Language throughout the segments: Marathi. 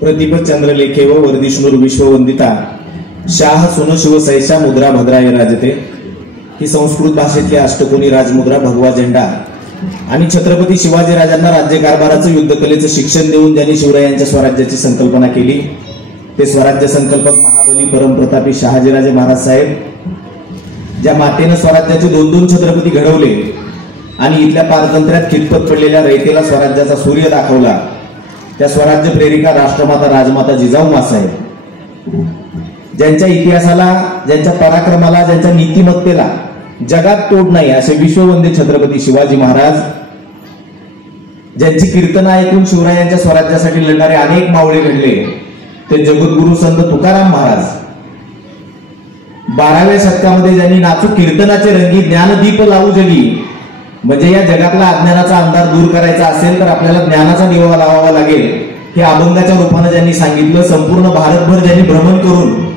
प्रतिभ चंद्रलेखे व वर्धिष्णुर विश्ववंदिता शाह सुन शिव सैसा मुद्रा भद्राय राजते ही संस्कृत भाषेतली अष्टकोनी राजमुद्रा भगवा झेंडा आणि छत्रपती शिवाजी राजांना राज्यकारभाराचं युद्धकलेचं शिक्षण देऊन ज्यांनी शिवरायांच्या स्वराज्याची संकल्पना केली ते स्वराज्य संकल्पक महाबली परमप्रतापी शहाजीराजे महाराज साहेब, ज्या मातेने स्वराज्याचे 2-2 छत्रपती घडवले आणि इथल्या पारतंत्र्यात खितपत पडलेल्या रयतेला स्वराज्याचा सूर्य दाखवला, त्या स्वराज्य प्रेरिका राष्ट्रमाता राजमाता जिजाऊ माँसाहेब, ज्यांच्या इतिहासाला, ज्यांच्या पराक्रमाला, ज्यांच्या नीतिमत्तेला जगात तोड नाही असे विश्ववंदित छत्रपती शिवाजी महाराज, ज्यांची कीर्तनं ऐकून शिवरायांच्या स्वराज्यासाठी लढणारे अनेक मावळे घडले ते जगद्गुरु संत तुकाराम महाराज, 12व्या शतकामध्ये ज्यांनी नाचू कीर्तनाचे रंगी ज्ञानदीप लावू जगी, म्हणजे या जगातला अज्ञानाचा अंधार दूर करायचा असेल तर आपल्याला ज्ञानाचा दिवा लावावा लागेल हे अभंगाच्या रूपाने ज्यांनी सांगितलं, संपूर्ण भारतभर ज्यांनी भ्रमण करून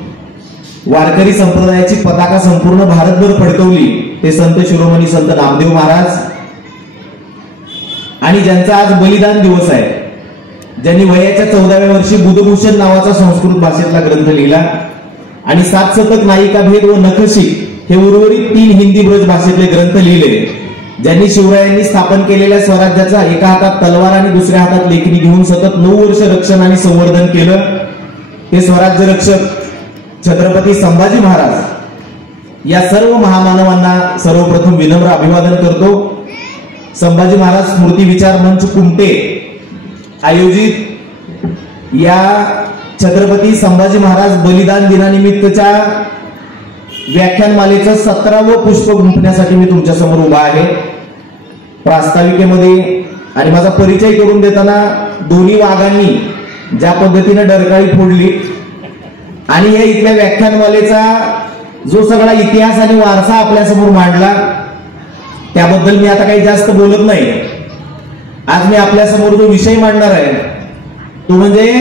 वारकरी संप्रदायाची पताका संपूर्ण भारतभर फडकवली ते संत शिरोमणी संत नामदेव महाराज, आणि ज्यांचा आज बलिदान दिवस आहे, ज्यांनी वयाच्या 14व्या वर्षी बुधभूषण नावाचा संस्कृत भाषेतला ग्रंथ लिहिला आणि 7 शतक नायिका भेद व नखशिक हे उर्वरित 3 हिंदी ब्रज भाषेतले ग्रंथ लिहिले, ज्यांनी शिवरायांनी स्थापन केलेल्या स्वराज्याचा एका हातात तलवार आणि दुसऱ्या हातात लेखणी घेऊन सतत 9 वर्ष रक्षण आणि संवर्धन केलं ते स्वराज्य रक्षक छत्रपती संभाजी महाराज। या सर्व महामानवांना सर्वप्रथम विनम्र अभिवादन करतो। संभाजी महाराज स्मृती विचार मंच कुमटे आयोजित या छत्रपती संभाजी महाराज बलिदान दिनानिमित्तच्या व्याख्यानमालेचं 17वं पुष्प गुंफण्यासाठी मी तुमच्या समोर उभा आहे। प्रास्ताविकेमध्ये आणि माझा परिचय करून देताना दोन्ही वाघांनी ज्या पद्धतीने डरकाळी फोडली आणि या इथल्या व्याख्यानमालेचा जो सगळा इतिहास आणि वारसा आपल्या समोर मांडला त्याबद्दल मी आता काही जास्त बोलत नाही। आज मी आपल्या समोर जो विषय मांडणार आहे तो म्हणजे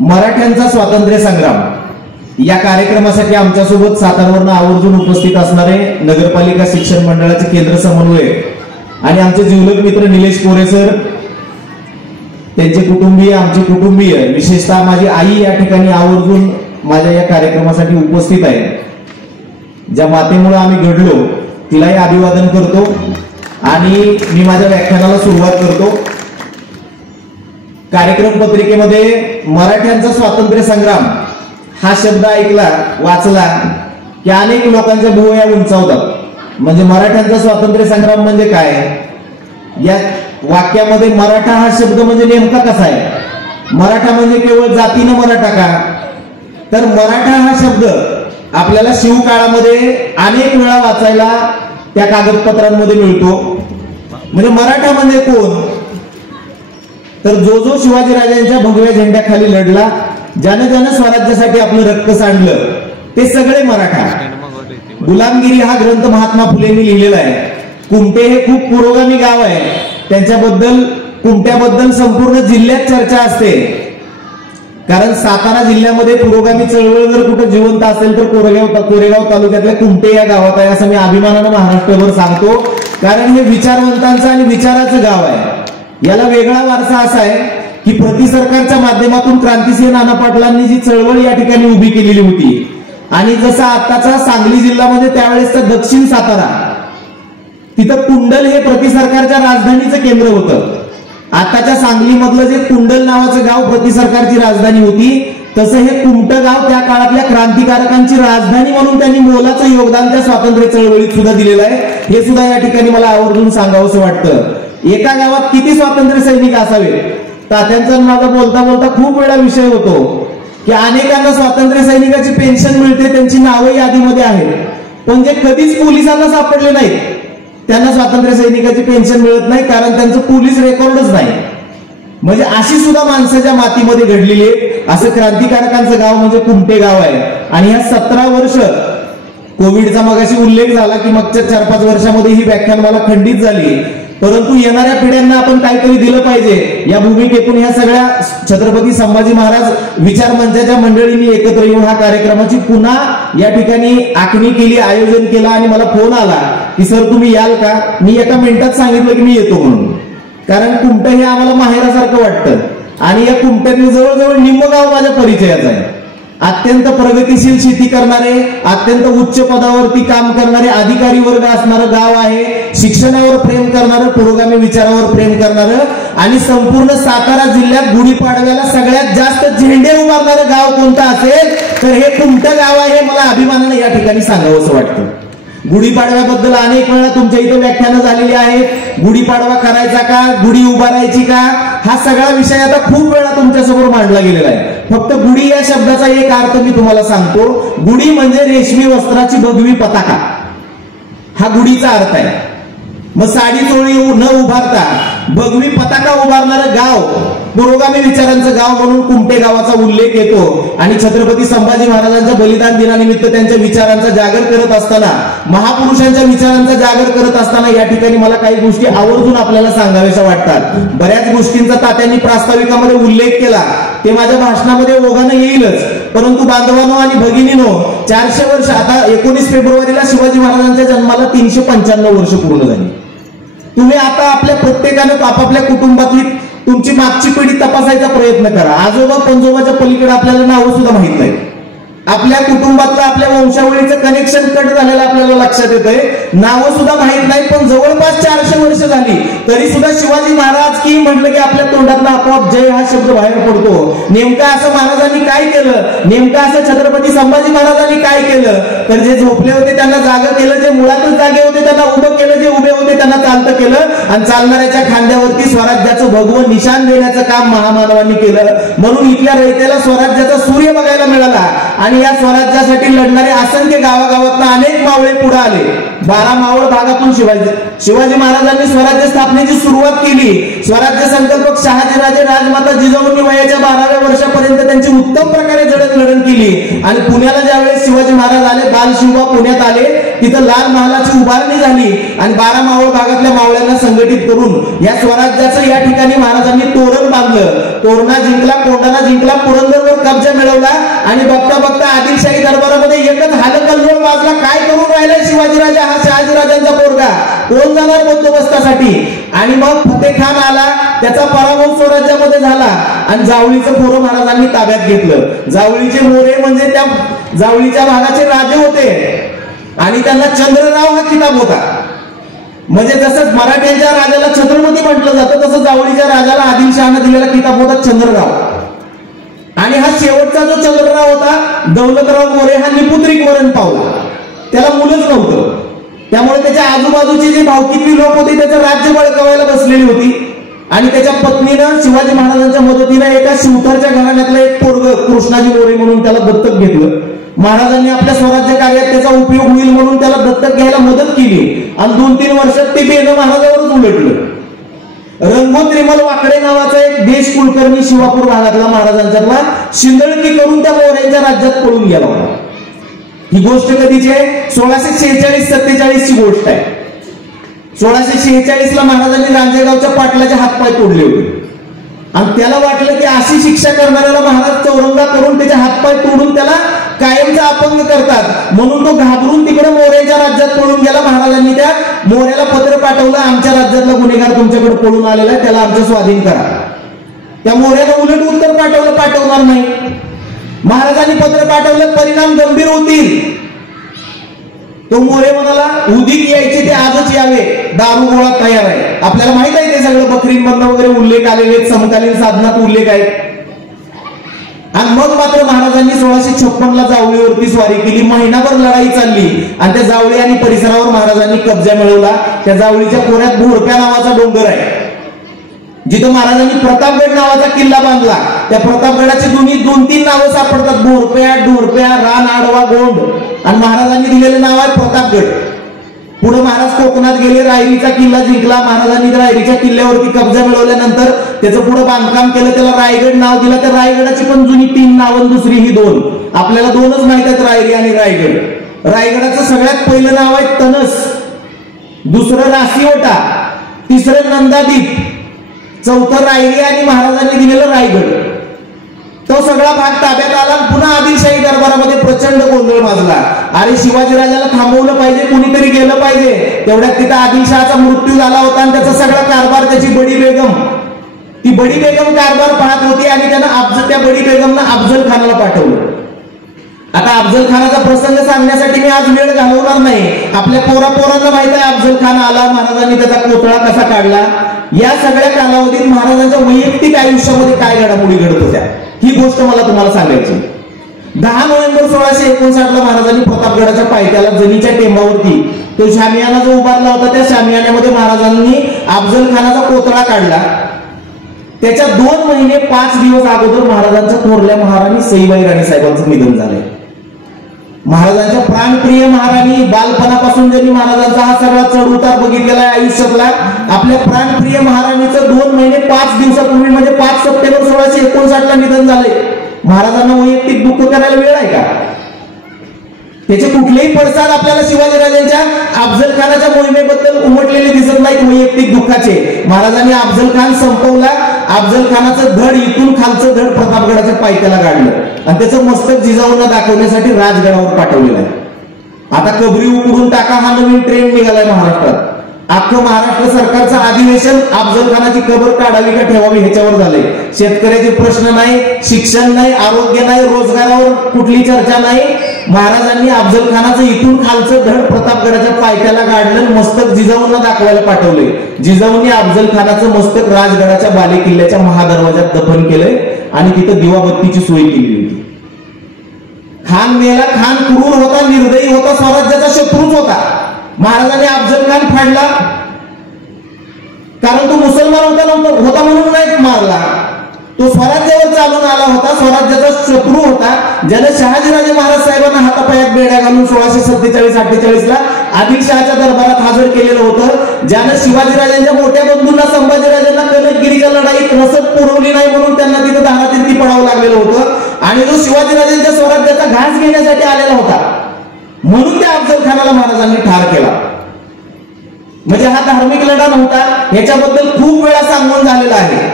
मराठ्यांचा स्वातंत्र्य संग्राम। या कार्यक्रमासाठी आमच्यासोबत सातारवरून आवर्जून उपस्थित असणारे नगरपालिका शिक्षण मंडळाचे केंद्र समन्वयक आणि आमचे जीवलग मित्र निलेश कोरे सर, त्यांचे कुटुंबीय, आमचे कुटुंबीय, विशेषतः माझी आई या ठिकाणी आवर्जून माझ्या या कार्यक्रमासाठी उपस्थित आहे। ज्या मातेमुळे आम्ही घडलो तिलाही अभिवादन करतो आणि मी माझ्या व्याख्यानाला सुरुवात करतो। कार्यक्रम पत्रिकेमध्ये मराठ्यांचा स्वातंत्र्य संग्राम हा शब्द ऐकला, वाचला की अनेक लोकांच्या भुवया उंचावतात। म्हणजे मराठ्यांचा स्वातंत्र्य संग्राम म्हणजे काय? या वाक्यामध्ये मराठा हा शब्द म्हणजे नेमका कसा आहे? मराठा म्हणजे केवळ जातीनं मराठा का? तर मराठा हा शब्द आपल्याला शिवकाळामध्ये अनेक वेळा वाचायला त्या कागदपत्रांमध्ये मिळतो। म्हणजे मराठा म्हणजे कोण? तर जो जो शिवाजी राजांच्या भगव्या झेंड्याखाली लढला, ज्यानं ज्यानं स्वराज्यासाठी आपलं रक्त सांडलं ते सगळे मराठा। गुलामगिरी हा ग्रंथ महात्मा फुलेंनी लिहिलेला आहे। कुमटे हे खूप पुरोगामी गाव आहे, त्यांच्याबद्दल कुमट्याबद्दल संपूर्ण जिल्ह्यात चर्चा असते। कारण सातारा जिल्ह्यामध्ये पुरोगामी चळवळ जर कुठे जिवंत असेल तर कोरेगाव तालुक्यातल्या कुमटे या गावात आहे असं मी अभिमानानं महाराष्ट्रभर सांगतो। कारण हे विचारवंतांचं आणि विचाराचं गाव आहे। याला वेगळा वारसा असा आहे की प्रति सरकारच्या माध्यमातून क्रांतिसिंह नाना पाटलांनी जी चळवळ या ठिकाणी उभी केलेली होती आणि जसा आताचा सांगली जिल्ह्यामध्ये त्यावेळेसचा दक्षिण सातारा, तिथं कुंडल हे प्रति सरकारच्या राजधानीचं केंद्र होतं। आताच्या सांगलीमधलं जे कुंडल नावाचं गाव प्रति सरकारची राजधानी होती, तसं हे कुमट गाव त्या काळातल्या क्रांतिकारकांची राजधानी म्हणून त्यांनी मोलाचं योगदान त्या स्वातंत्र्य चळवळीत सुद्धा दिलेलं आहे। हे सुद्धा या ठिकाणी मला आवर्जून सांगावंसं वाटतं। एका गावात किती स्वातंत्र्य सैनिक असावे? तात्यांचा माझा बोलता बोलता खूप वेळा विषय होतो की अनेकांना स्वातंत्र्य सैनिकाची पेन्शन मिळते, त्यांची नावं यादीमध्ये आहेत, पण जे कधीच पोलिसांना सापडले नाहीत त्यांना स्वातंत्र्य सैनिकाची पेन्शन मिळत नाही, कारण त्यांचं पोलीस रेकॉर्डच नाही। म्हणजे अशी सुद्धा माणसाच्या मातीमध्ये घडलेली आहे। असं क्रांतिकारकांचं गाव म्हणजे कुमटे गाव आहे। आणि ह्या 17 वर्ष कोविडचा मगाशी उल्लेख झाला की मागच्या 4-5 वर्षामध्ये ही व्याख्यानमाला खंडित झाली, परंतु येणाऱ्या पिढ्यांना आपण काहीतरी दिलं पाहिजे या भूमिकेतून ह्या सगळ्या छत्रपती संभाजी महाराज विचार मंचाच्या मंडळींनी एकत्र येऊन हा कार्यक्रमाची पुन्हा या ठिकाणी आखणी केली, आयोजन केलं आणि मला फोन आला की सर तुम्ही याल का? मी एका मिनिटात सांगितलं की मी येतो म्हणून। कारण कुमट हे आम्हाला माहेरासारखं वाटतं आणि या कुमट्यातील जवळजवळ निम्म गाव माझ्या परिचयाचं आहे. अत्यंत प्रगतिशील शेती करणारे, अत्यंत उच्च पदावरती काम करणारे अधिकारी वर्ग असणारं गाव आहे. शिक्षणावर प्रेम करणारं, पुरोगामी विचारावर प्रेम करणारं आणि संपूर्ण सातारा जिल्ह्यात गुढीपाडव्याला सगळ्यात जास्त झेंडे उभारणारं गाव कोणतं असेल तर हे कुमठं गाव आहे. हे मला अभिमानाने या ठिकाणी सांगावं असं वाटतं. गुढीपाडव्याबद्दल अनेक वेळा तुमच्या इथे व्याख्यानं झालेली आहेत. गुढीपाडवा करायचा का, गुढी उभारायची का, हा सगळा विषय आता खूप वेळा तुमच्या समोर मांडला गेलेला आहे. फक्त गुढी या शब्दाचा एक अर्थ मी तुम्हाला सांगतो. गुढी म्हणजे रेशमी वस्त्राची भगवी पताका, हा गुढीचा अर्थ आहे. मग साडी चोळी न उभारता भगवी पताका उभारणारं गाव, पुरोगामी विचारांचं गाव म्हणून कुमटे गावाचा उल्लेख येतो. आणि छत्रपती संभाजी महाराजांच्या बलिदान दिनानिमित्त त्यांच्या विचारांचा जागर करत असताना, महापुरुषांच्या विचारांचा जागर करत असताना या ठिकाणी मला काही गोष्टी आवर्जून आपल्याला सांगाव्याशा वाटतात. बऱ्याच गोष्टींचा तात्यांनी प्रास्ताविकामध्ये उल्लेख केला, ते माझ्या भाषणामध्ये ओघानं येईलच. परंतु बांधवांनो आणि भगिनीनो, 400 वर्ष, आता 19 फेब्रुवारीला शिवाजी महाराजांच्या जन्माला 395 वर्ष पूर्ण झाली. तुम्ही आता आपल्या प्रत्येकानं आपापल्या कुटुंबातली तुमची मागची पिढी तपासायचा प्रयत्न करा. आजोबा पंजोबाच्या पलीकडे आपल्याला नावं सुद्धा माहित नाही. आपल्या कुटुंबातलं, आपल्या वंशावळीचं कनेक्शन कट झालेलं आपल्याला लक्षात येतंय. नावं सुद्धा माहित नाही. पण जवळपास 400 वर्ष झाली तरी सुद्धा शिवाजी महाराज की म्हटलं की आपल्या तोंडातनं आपोआप जय हा शब्द बाहेर पडतो. नेमका असं महाराजांनी काय केलं, नेमकं असं छत्रपती संभाजी महाराजांनी काय केलं तर जे झोपले होते त्यांना जागं केलं, जे मुळातच जागे होते त्यांना उभं केलं, जे उभे होते त्यांना चालतं केलं आणि चालणाऱ्याच्या खांद्यावरती स्वराज्याचं भगवं निशाण देण्याचं काम महामानवांनी केलं. म्हणून इथल्या रयतेला स्वराज्याचा सूर्य बघायला मिळाला आणि या स्वराज्यासाठी लढणारे असंख्य गावागावातून अनेक मावळे पुढे आले. 12 मावळ भागातून शिवाजी महाराजांनी स्वराज्य स्थापनेची सुरुवात केली. स्वराज्य संकल्पक शहाजीराजे राजमाता जिजाऊंनी वयाच्या 12व्या वर्षापर्यंत त्यांची उत्तम प्रकारे जडणघडण केली. आणि पुण्याला ज्यावेळेस शिवाजी महाराज आले, बालशिवबा पुण्यात आले, तिथं लाल महालाची उभारणी झाली आणि 12 मावळ भागातल्या मावळ्यांना संघटित करून या स्वराज्याचं या ठिकाणी महाराजांनी तोरण बांधलं. तोरणा जिंकला, कोंढाणा जिंकला, पुरंदरवर कब्जा मिळवला आणि बघता बघता आदिलशाही दरबारामध्ये एकच हालकल्लोळ वाजला. काय करून राहिलाय शिवाजीराजा, हा शहाजीराजांचा पोरगा, कोण जाणार बंदोबस्तासाठी. आणि मग फतेह खान आला, त्याचा पराभव स्वराज्यामध्ये झाला आणि जावळीचं पोरं महाराजांनी ताब्यात घेतलं. जावळीचे मोरे म्हणजे त्या जावळीच्या भागाचे राजे होते आणि त्यांना चंद्रराव हा किताब होता. म्हणजे जसं मराठ्यांच्या राजाला छत्रपती म्हटलं जातं तसं जावळीच्या राजाला आदिलशहानं दिलेला किताब होता चंद्रराव. आणि हा शेवटचा जो चंद्रराव होता, दौलतराव मोरे, हा निपुत्रिक मरण पावला. त्याला मुलंच नव्हतं. त्यामुळे त्याच्या आजूबाजूची जी भावकीतली लोक होती त्याचं राज्य बळकावायला बसलेली होती. आणि त्याच्या पत्नीनं शिवाजी महाराजांच्या मदतीनं एका शिवथरच्या घराण्यातलं एक पोरग कृष्णाजी मोरे म्हणून त्याला दत्तक घेतलं. महाराजांनी आपल्या स्वराज्य कार्यात त्याचा उपयोग होईल म्हणून त्याला दत्तक घ्यायला मदत केली आणि 2-3 वर्षात ते बेनं महाराजावरच उलटलं. रंगोत्रिमल वाकडे नावाचा एक देश कुलकर्णी शिवापूर भागातला महाराजांच्यातला शिंदळकी करून त्या मोऱ्यांच्या राज्यात पळून गेला होता. ही गोष्ट कधीची आहे? 1646-47 ची गोष्ट आहे. 1646 ला महाराजांनी रांजणगावच्या पाटलाचे हातपाय तोडले होते आणि त्याला वाटलं की अशी शिक्षा करणाऱ्याला महाराज चौरंगा करून त्याचे हातपाय तोडून त्याला कायमचा अपंग करतात. म्हणून तो घाबरून तिकडे मोऱ्याच्या राज्यात पळून गेला. महाराजांनी त्या मोऱ्याला पत्र पाठवलं, आमच्या राज्यातला गुन्हेगार तुमच्याकडे पळून आलेला आहे, त्याला आमच्या स्वाधीन करा. त्या मोऱ्यानं उलट उत्तर पाठवलं, पाठवणार नाही. महाराजांनी पत्र पाठवलं, परिणाम गंभीर होतील. तो मोरे म्हणाला, उदित यायचे ते आजच यावे, दारू गोळा तयार आहे. आपल्याला माहित आहे ते सगळं, बकरींमधनं वगैरे उल्लेख आलेले, समकालीन साधनात उल्लेख आहेत. आणि मग मात्र महाराजांनी 1656 ला जावळीवरती स्वारी केली. महिनाभर लढाई चालली आणि त्या जावळी आणि परिसरावर महाराजांनी कब्जा मिळवला. त्या जावळीच्या कोऱ्यात भोरप्या नावाचा डोंगर आहे, जिथं महाराजांनी प्रतापगड नावाचा किल्ला बांधला. त्या प्रतापगडाची 2-3 नावं सापडतात, भोरप्या, ढोरप्या, रान, आडवा, गोंड. आणि महाराजांनी दिलेलं नाव आहे प्रतापगड. पुढे महाराज कोकणात गेले, रायरीचा किल्ला जिंकला. महाराजांनी रायरीच्या किल्ल्यावरती कब्जा मिळवल्यानंतर त्याचं पुढे बांधकाम केलं, त्याला रायगड नाव दिलं. त्या रायगडाची पण जुनी 3 नावं, दुसरी ही 2. आपल्याला 2च माहित आहेत, रायरी आणि रायगड. रायगडाचं सगळ्यात पहिलं नाव आहे तनस, दुसरं रासिओटा, तिसरं नंदादीप, चौथं रायरी आणि महाराजांनी दिलेलं रायगड. तो सगळा भाग ताब्यात आला. पुन्हा आदिलशाही दरबारामध्ये प्रचंड गोंधळ माजला. अरे शिवाजीराजाला थांबवलं पाहिजे, कुणीतरी गेलं पाहिजे. तेवढ्यात तिथं आदिलशहाचा मृत्यू झाला होता आणि त्याचा सगळा कारभार त्याची बडी बेगम ती बडी बेगम कारभार पाहत होती आणि त्यानं त्या बडी बेगमनं अफजल खानाला पाठवलं. आता अफजल खानाचा प्रसंग सांगण्यासाठी मी आज वेळ घालवणार नाही. आपल्या पोरांना माहित आहे अफजल खान आला, महाराजांनी त्याचा कोतळा कसा काढला. या सगळ्या कालावधीत महाराजांच्या वैयक्तिक आयुष्यामध्ये काय घडामोडी घडत होत्या ही गोष्ट मला तुम्हाला सांगायची. 10 नोव्हेंबर 1659 ला महाराजांनी प्रतापगडाच्या पायथ्याला जनीच्या टेंबावरती तो शामियाना जो उभारला होता त्या शामियान्यामध्ये महाराजांनी अफजल खानाचा कोतळा काढला. त्याच्या 2 महिने 5 दिवस अगोदर महाराजांच्या थोरल्या महाराणी सईबाई राणी साहेबांचं निधन झालंय. महाराजांच्या प्राणप्रिय महाराणी, बालपणापासून ज्यांनी महाराजांचा हा सगळा चढ उतार बघितलेला आहे आयुष्यातला, आपल्या प्राणप्रिय महाराणीचं 2 महिने 5 दिवसापूर्वी म्हणजे 5 सप्टेंबर 1659 ला निधन झाले. महाराजांना वैयक्तिक दुःख करायला वेळ आहे का? त्याचे कुठलेही पडसाद आपल्याला शिवाजीराजांच्या अफजल खानाच्या मोहिमेबद्दल उमटलेले दिसत नाहीत वैयक्तिक दुःखाचे. महाराजांनी अफजल खान संपवला. अफजल खानाचं धड इथून खालचं धड प्रतापगडाच्या पायथ्याला काढलं आणि त्याचं मस्तक जिजाऊंना दाखवण्यासाठी राजगडावर पाठवलेलं आहे. आता कबरी उकडून टाका हा नवीन ट्रेंड निघालाय महाराष्ट्रात. अख्खं महाराष्ट्र सरकारचं अधिवेशन अफजल खानाची कबर काढावी का ठेवावी ह्याच्यावर झाले. शेतकऱ्याचे प्रश्न नाही, शिक्षण नाही, आरोग्य नाही, रोजगारावर कुठली चर्चा नाही. महाराजांनी अफजल खानाचं इथून खालचं धड प्रतापगडाच्या पायथ्याला काढलं, मस्तक जिजाऊंना दाखवायला पाठवले. जिजाऊंनी अफजल खानाचं मस्तक राजगडाच्या बाले किल्ल्याच्या महादरवाजात दफन केलंय आणि तिथं दिवाबत्तीची सोय केली होती. खान मेला, खान क्रूर होता, निर्दयी होता, स्वराज्याचा शत्रूच होता. महाराजांनी अफजल खान फाडला कारण तो मुसलमान होता म्हणून नाही मारला. तो स्वराज्यावर चालून आला होता, स्वराज्याचा शत्रू होता. ज्याने शहाजीराजे महाराज साहेबांना हातापायात बेड्या घालून 1647-48 ला आदिलशहाच्या दरबारात हजर केलेलं होतं. ज्यानं शिवाजीराजांच्या मोठ्या बंधूंना संभाजीराजांना कनकगिरीच्या लढाईत रसद पुरवली नाही म्हणून त्यांना तिथं दारातिरकी पडावं लागलेलं होतं. आणि जो शिवाजीराजांच्या स्वराज्याचा घास घेण्यासाठी आलेला होता म्हणून त्या अफजल खानाला महाराजांनी ठार केला. म्हणजे हा धार्मिक लढा नव्हता, याच्याबद्दल खूप वेळा सांगून झालेला आहे.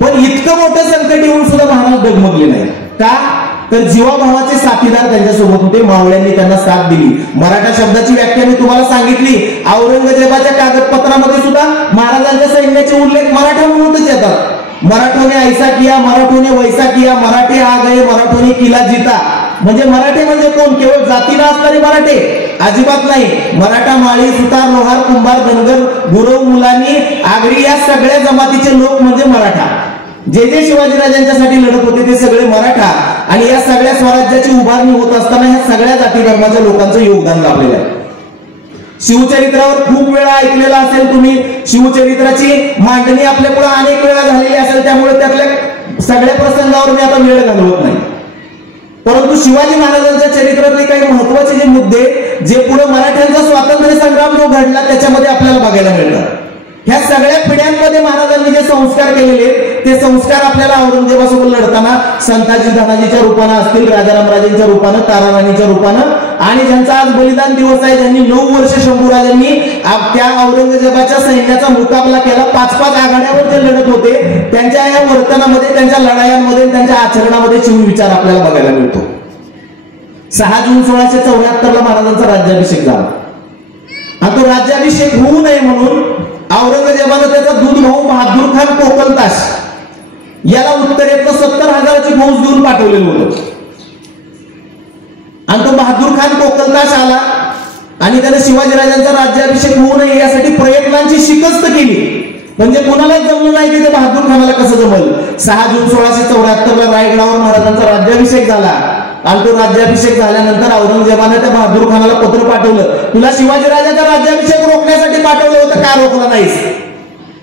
पण इतकं मोठं संकट येऊन सुद्धा महाराज डगमगले नाही. का? तर जीवाभावाचे साथीदार त्यांच्यासोबत होते. मावळ्यांनी त्यांना साथ दिली. मराठा शब्दाची व्याख्या मी तुम्हाला सांगितली. औरंगजेबाच्या कागदपत्रामध्ये सुद्धा महाराजांच्या सैन्याचे उल्लेख मराठा म्हणूनच येतात. मराठोने ऐसा किया, मराठोने वैसा किया, मराठे आ गए, मराठोने किला जीता. म्हणजे मराठे म्हणजे कोण? केवळ जातीला असणारे मराठे? अजिबात नाही. मराठा, माळी, सुतार, लोहार, कुंभार, धनगर, गुरव, मुलानी, आगरी या सगळ्या जमातीचे लोक म्हणजे मराठा. जे जे शिवाजीराजांच्यासाठी लढत होते ते सगळे मराठा. आणि या सगळ्या स्वराज्याची उभारणी होत असताना ह्या सगळ्या जाती धर्माच्या लोकांचं योगदान लाभलेलं आहे. शिवचरित्रावर खूप वेळा ऐकलेला असेल तुम्ही. शिवचरित्राची मांडणी आपल्या पुढे अनेक वेळा झालेली असेल, त्यामुळे त्यातल्या सगळ्या प्रसंगावर मी आता वेळ घालवत नाही. परंतु शिवाजी महाराजांच्या चरित्रातले काही महत्वाचे जे मुद्दे जे पुढे मराठ्यांचा स्वातंत्र्य संग्राम जो घडला त्याच्यामध्ये आपल्याला बघायला मिळतात. ह्या सगळ्या पिढ्यांमध्ये महाराजांनी जे संस्कार केलेले ते संस्कार आपल्याला औरंगजेबासोबत लढताना संताजी धनाजीच्या रूपानं असतील, राजारामराजेंच्या रूपानं, ताराराणीच्या रूपानं, आणि ज्यांचा आज बलिदान दिवस आहे, ज्यांनी 9 वर्ष शंभूराजांनी त्या औरंगजेबाच्या सैन्याचा मुकाबला केला, 5-5 आघाड्यावर जे लढत होते, त्यांच्या या वर्तनामध्ये, त्यांच्या लढायांमध्ये, त्यांच्या आचरणामध्ये शिवविचार आपल्याला बघायला मिळतो. 6 जून 1674 ला महाराजांचा राज्याभिषेक झाला आणि तो राज्याभिषेक होऊ नये म्हणून औरंगजेबानं त्याचा दूध भाऊ बहादूर खान कोकलताश याला उत्तरेतनं 70,000ची फौज देऊन पाठवलेलं होतं. आणि तो बहादूर खान कोकलताश आला आणि त्याने शिवाजीराजांचा राज्याभिषेक होऊ नये यासाठी प्रयत्नांची शिकस्त केली. म्हणजे कोणालाच जमलं नाही की ते बहादूर खानाला कसं जमल. 6 जून 1674 ला रायगडावर महाराजांचा राज्याभिषेक झाला आणि तो राज्याभिषेक झाल्यानंतर औरंगजेबाने त्या बहादूर खानाला पत्र पाठवलं, तुला शिवाजीराजांचा राज्याभिषेक रोखण्यासाठी पाठवलं होतं, का रोखला नाहीस?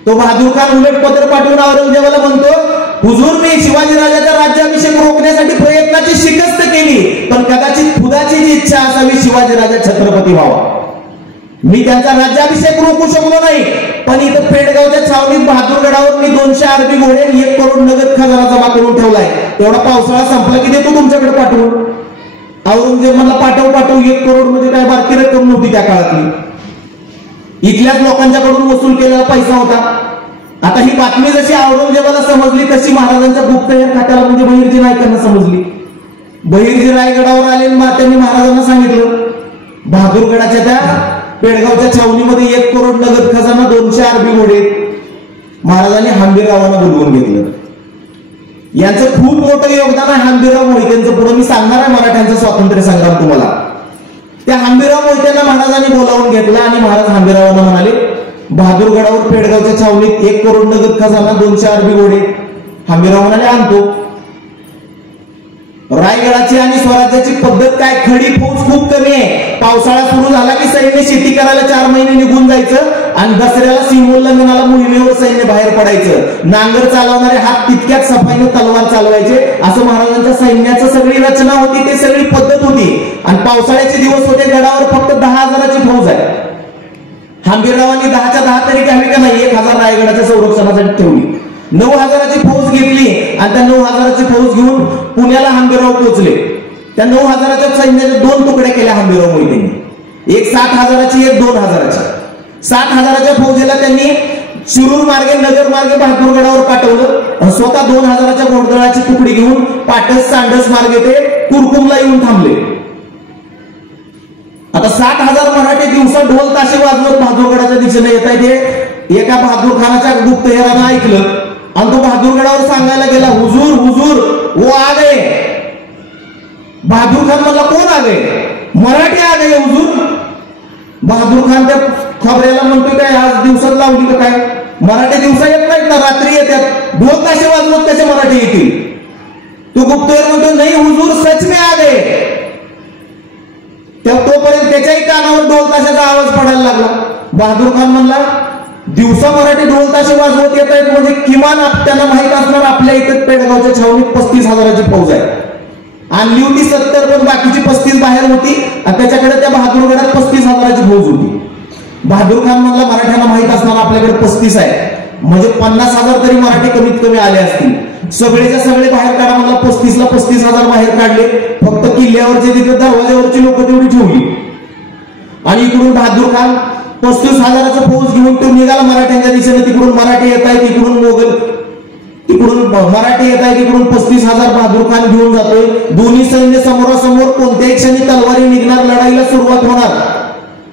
तो बहादूर खान उलट पत्र पाठवून औरंगजेबाला म्हणतो, हुजूर मी शिवाजीराजांचा राज्याभिषेक रोखण्यासाठी प्रयत्नाची शिकस्त केली, पण कदाचित खुदाची जी इच्छा असावी शिवाजीराजा छत्रपती व्हावा. मी त्यांचा राज्याभिषेक रोखू शकलो नाही, पण इथं पेडगावच्या छावणीत बहादूरगडावर मी 200 अरबी घोडे 1 करोड नगद खजाना जमा करून ठेवलाय. तेवढा पावसाळा संपला की देतो तुमच्याकडे पाठवून. औरंगजेब म्हणला पाठव 1 करोड म्हणजे काय बारकी रक्कम नव्हती त्या काळातली. इथल्याच लोकांच्याकडून वसूल केलेला पैसा होता. आता ही बातमी जशी औरंगजेबाला समजली तशी महाराजांच्या गुप्तहेर खात्याला म्हणजे बहिर्जी नाईकांना समजली. बहिर्जी रायगडावर आले, त्यांनी महाराजांना सांगितलं बहादूरगडाच्या त्या पेडगावच्या छावणीमध्ये 1 करोड नगद खजाना, 200 अरबी घोडे. महाराजांनी हंबीररावांना बोलवून घेतलं. यांचं खूप मोठं योगदान आहे हंबीरराव मोहितेंचं. पुढे मी सांगणार आहे मराठ्यांचा स्वातंत्र्य संग्राम तुम्हाला. त्या हंबीरराव मोहितेंना महाराजांनी बोलावून घेतलं आणि महाराज हंबीररावांना म्हणाले, बहादूरगडावर पेडगावच्या छावणीत 1 करोड नगद खजाना, 200 अरबी घोडे. हंबीरराव म्हणाले आणतो. रायगडाची आणि स्वराज्याची पद्धत काय, खडी फौज खूप कमी आहे. पावसाळा सुरू झाला की सैन्य शेती करायला 4 महिने निघून जायचं आणि दसऱ्याला सीमोल्लंघनाला मोहिमेवर सैन्य बाहेर पडायचं. नांगर चालवणारे हात तितक्याच सफाईने तलवार चालवायचे. असं महाराजांच्या सैन्याचं सगळी रचना होती, ते सगळी पद्धत होती. आणि पावसाळ्याचे दिवस होते, गडावर फक्त 10,000ची फौज आहे. हंबीररावांनी 10च्या 10 तरी घ्यावी का नाही, 1,000 रायगडाच्या संरक्षणासाठी ठेवली. 9,000ची फौज घेतली आणि त्या 9,000ची फौज घेऊन पुण्याला हंबीरराव पोहोचले. त्या 9,000च्या सैन्याच्या 2 तुकड्या केल्या हंबीरराव मोहितेंनी, एक 7,000ची, एक 2,000ची. 7,000च्या फौजेला त्यांनी शिरूर मार्गे, नगर मार्गे बहादूरगडावर पाठवलं आणि स्वतः 2,000च्या घोडदळाची तुकडी घेऊन पाटस सांडस मार्गे ते कुरकुमला येऊन थांबले. आता 7,000 मराठी दिवसा ढोल ताशे वाजवत बहादूरगडाच्या दिशेने येत आहे. ते एका बहादूर खानाच्या गुप्तहेरानं ऐकलं आणि तो बहादूरगडावर सांगायला गेला, हुजूर हुजूर वो आ गए. बहादूर खान म्हणला, कोण आ गए? मराठी आ गए हुजूर. बहादूर खान त्या खबऱ्याला म्हणतोय, काय आज दिवसात लावली का काय? मराठी दिवसा येत नाहीत ना, रात्री येतात. ढोल ताशे वाजवत कसे मराठी येतील? तो गुप्तहेर म्हणतो, नाही हुजूर सच में आ गए. तोपर्यंत त्याच्याही कानावर ढोल ताशाचा आवाज पडायला लागला. बहादूर खान म्हणला, दिवसा मराठी ढोल ताशे वाजवत येत आहेत म्हणजे किमान त्यांना माहित असणार आपल्या इथे पेडगावच्या छावणीत 35,000ची फौज आहे. आणली होती 70, पण बाकीची 35 बाहेर होती आणि त्याच्याकडे त्या बहादूरगडात 35,000ची फौज होती. बहादूर खान म्हणला, मराठ्यांना माहित असणार आपल्याकडे 35 आहे म्हणजे 50,000 तरी मराठी कमीत कमी आले असतील. सगळेच्या सगळे बाहेर काढा म्हणला. 35ला 35,000 बाहेर काढले. फक्त किल्ल्यावरचे तिथे दरवाज्यावरची लोक तेवढी ठेवली आणि इकडून बहादूर खान 35,000चा फौज घेऊन तो निघाला मराठ्यांच्या दिशेने. तिकडून मराठी येत आहे, तिकडून मोगल, तिकडून मराठी येत आहे, तिकडून 35,000 बहादूर खान घेऊन जातोय. दोन्ही सैन्य समोरासमोर, कोणत्याही क्षणी तलवारी निघणार, लढाईला सुरुवात होणार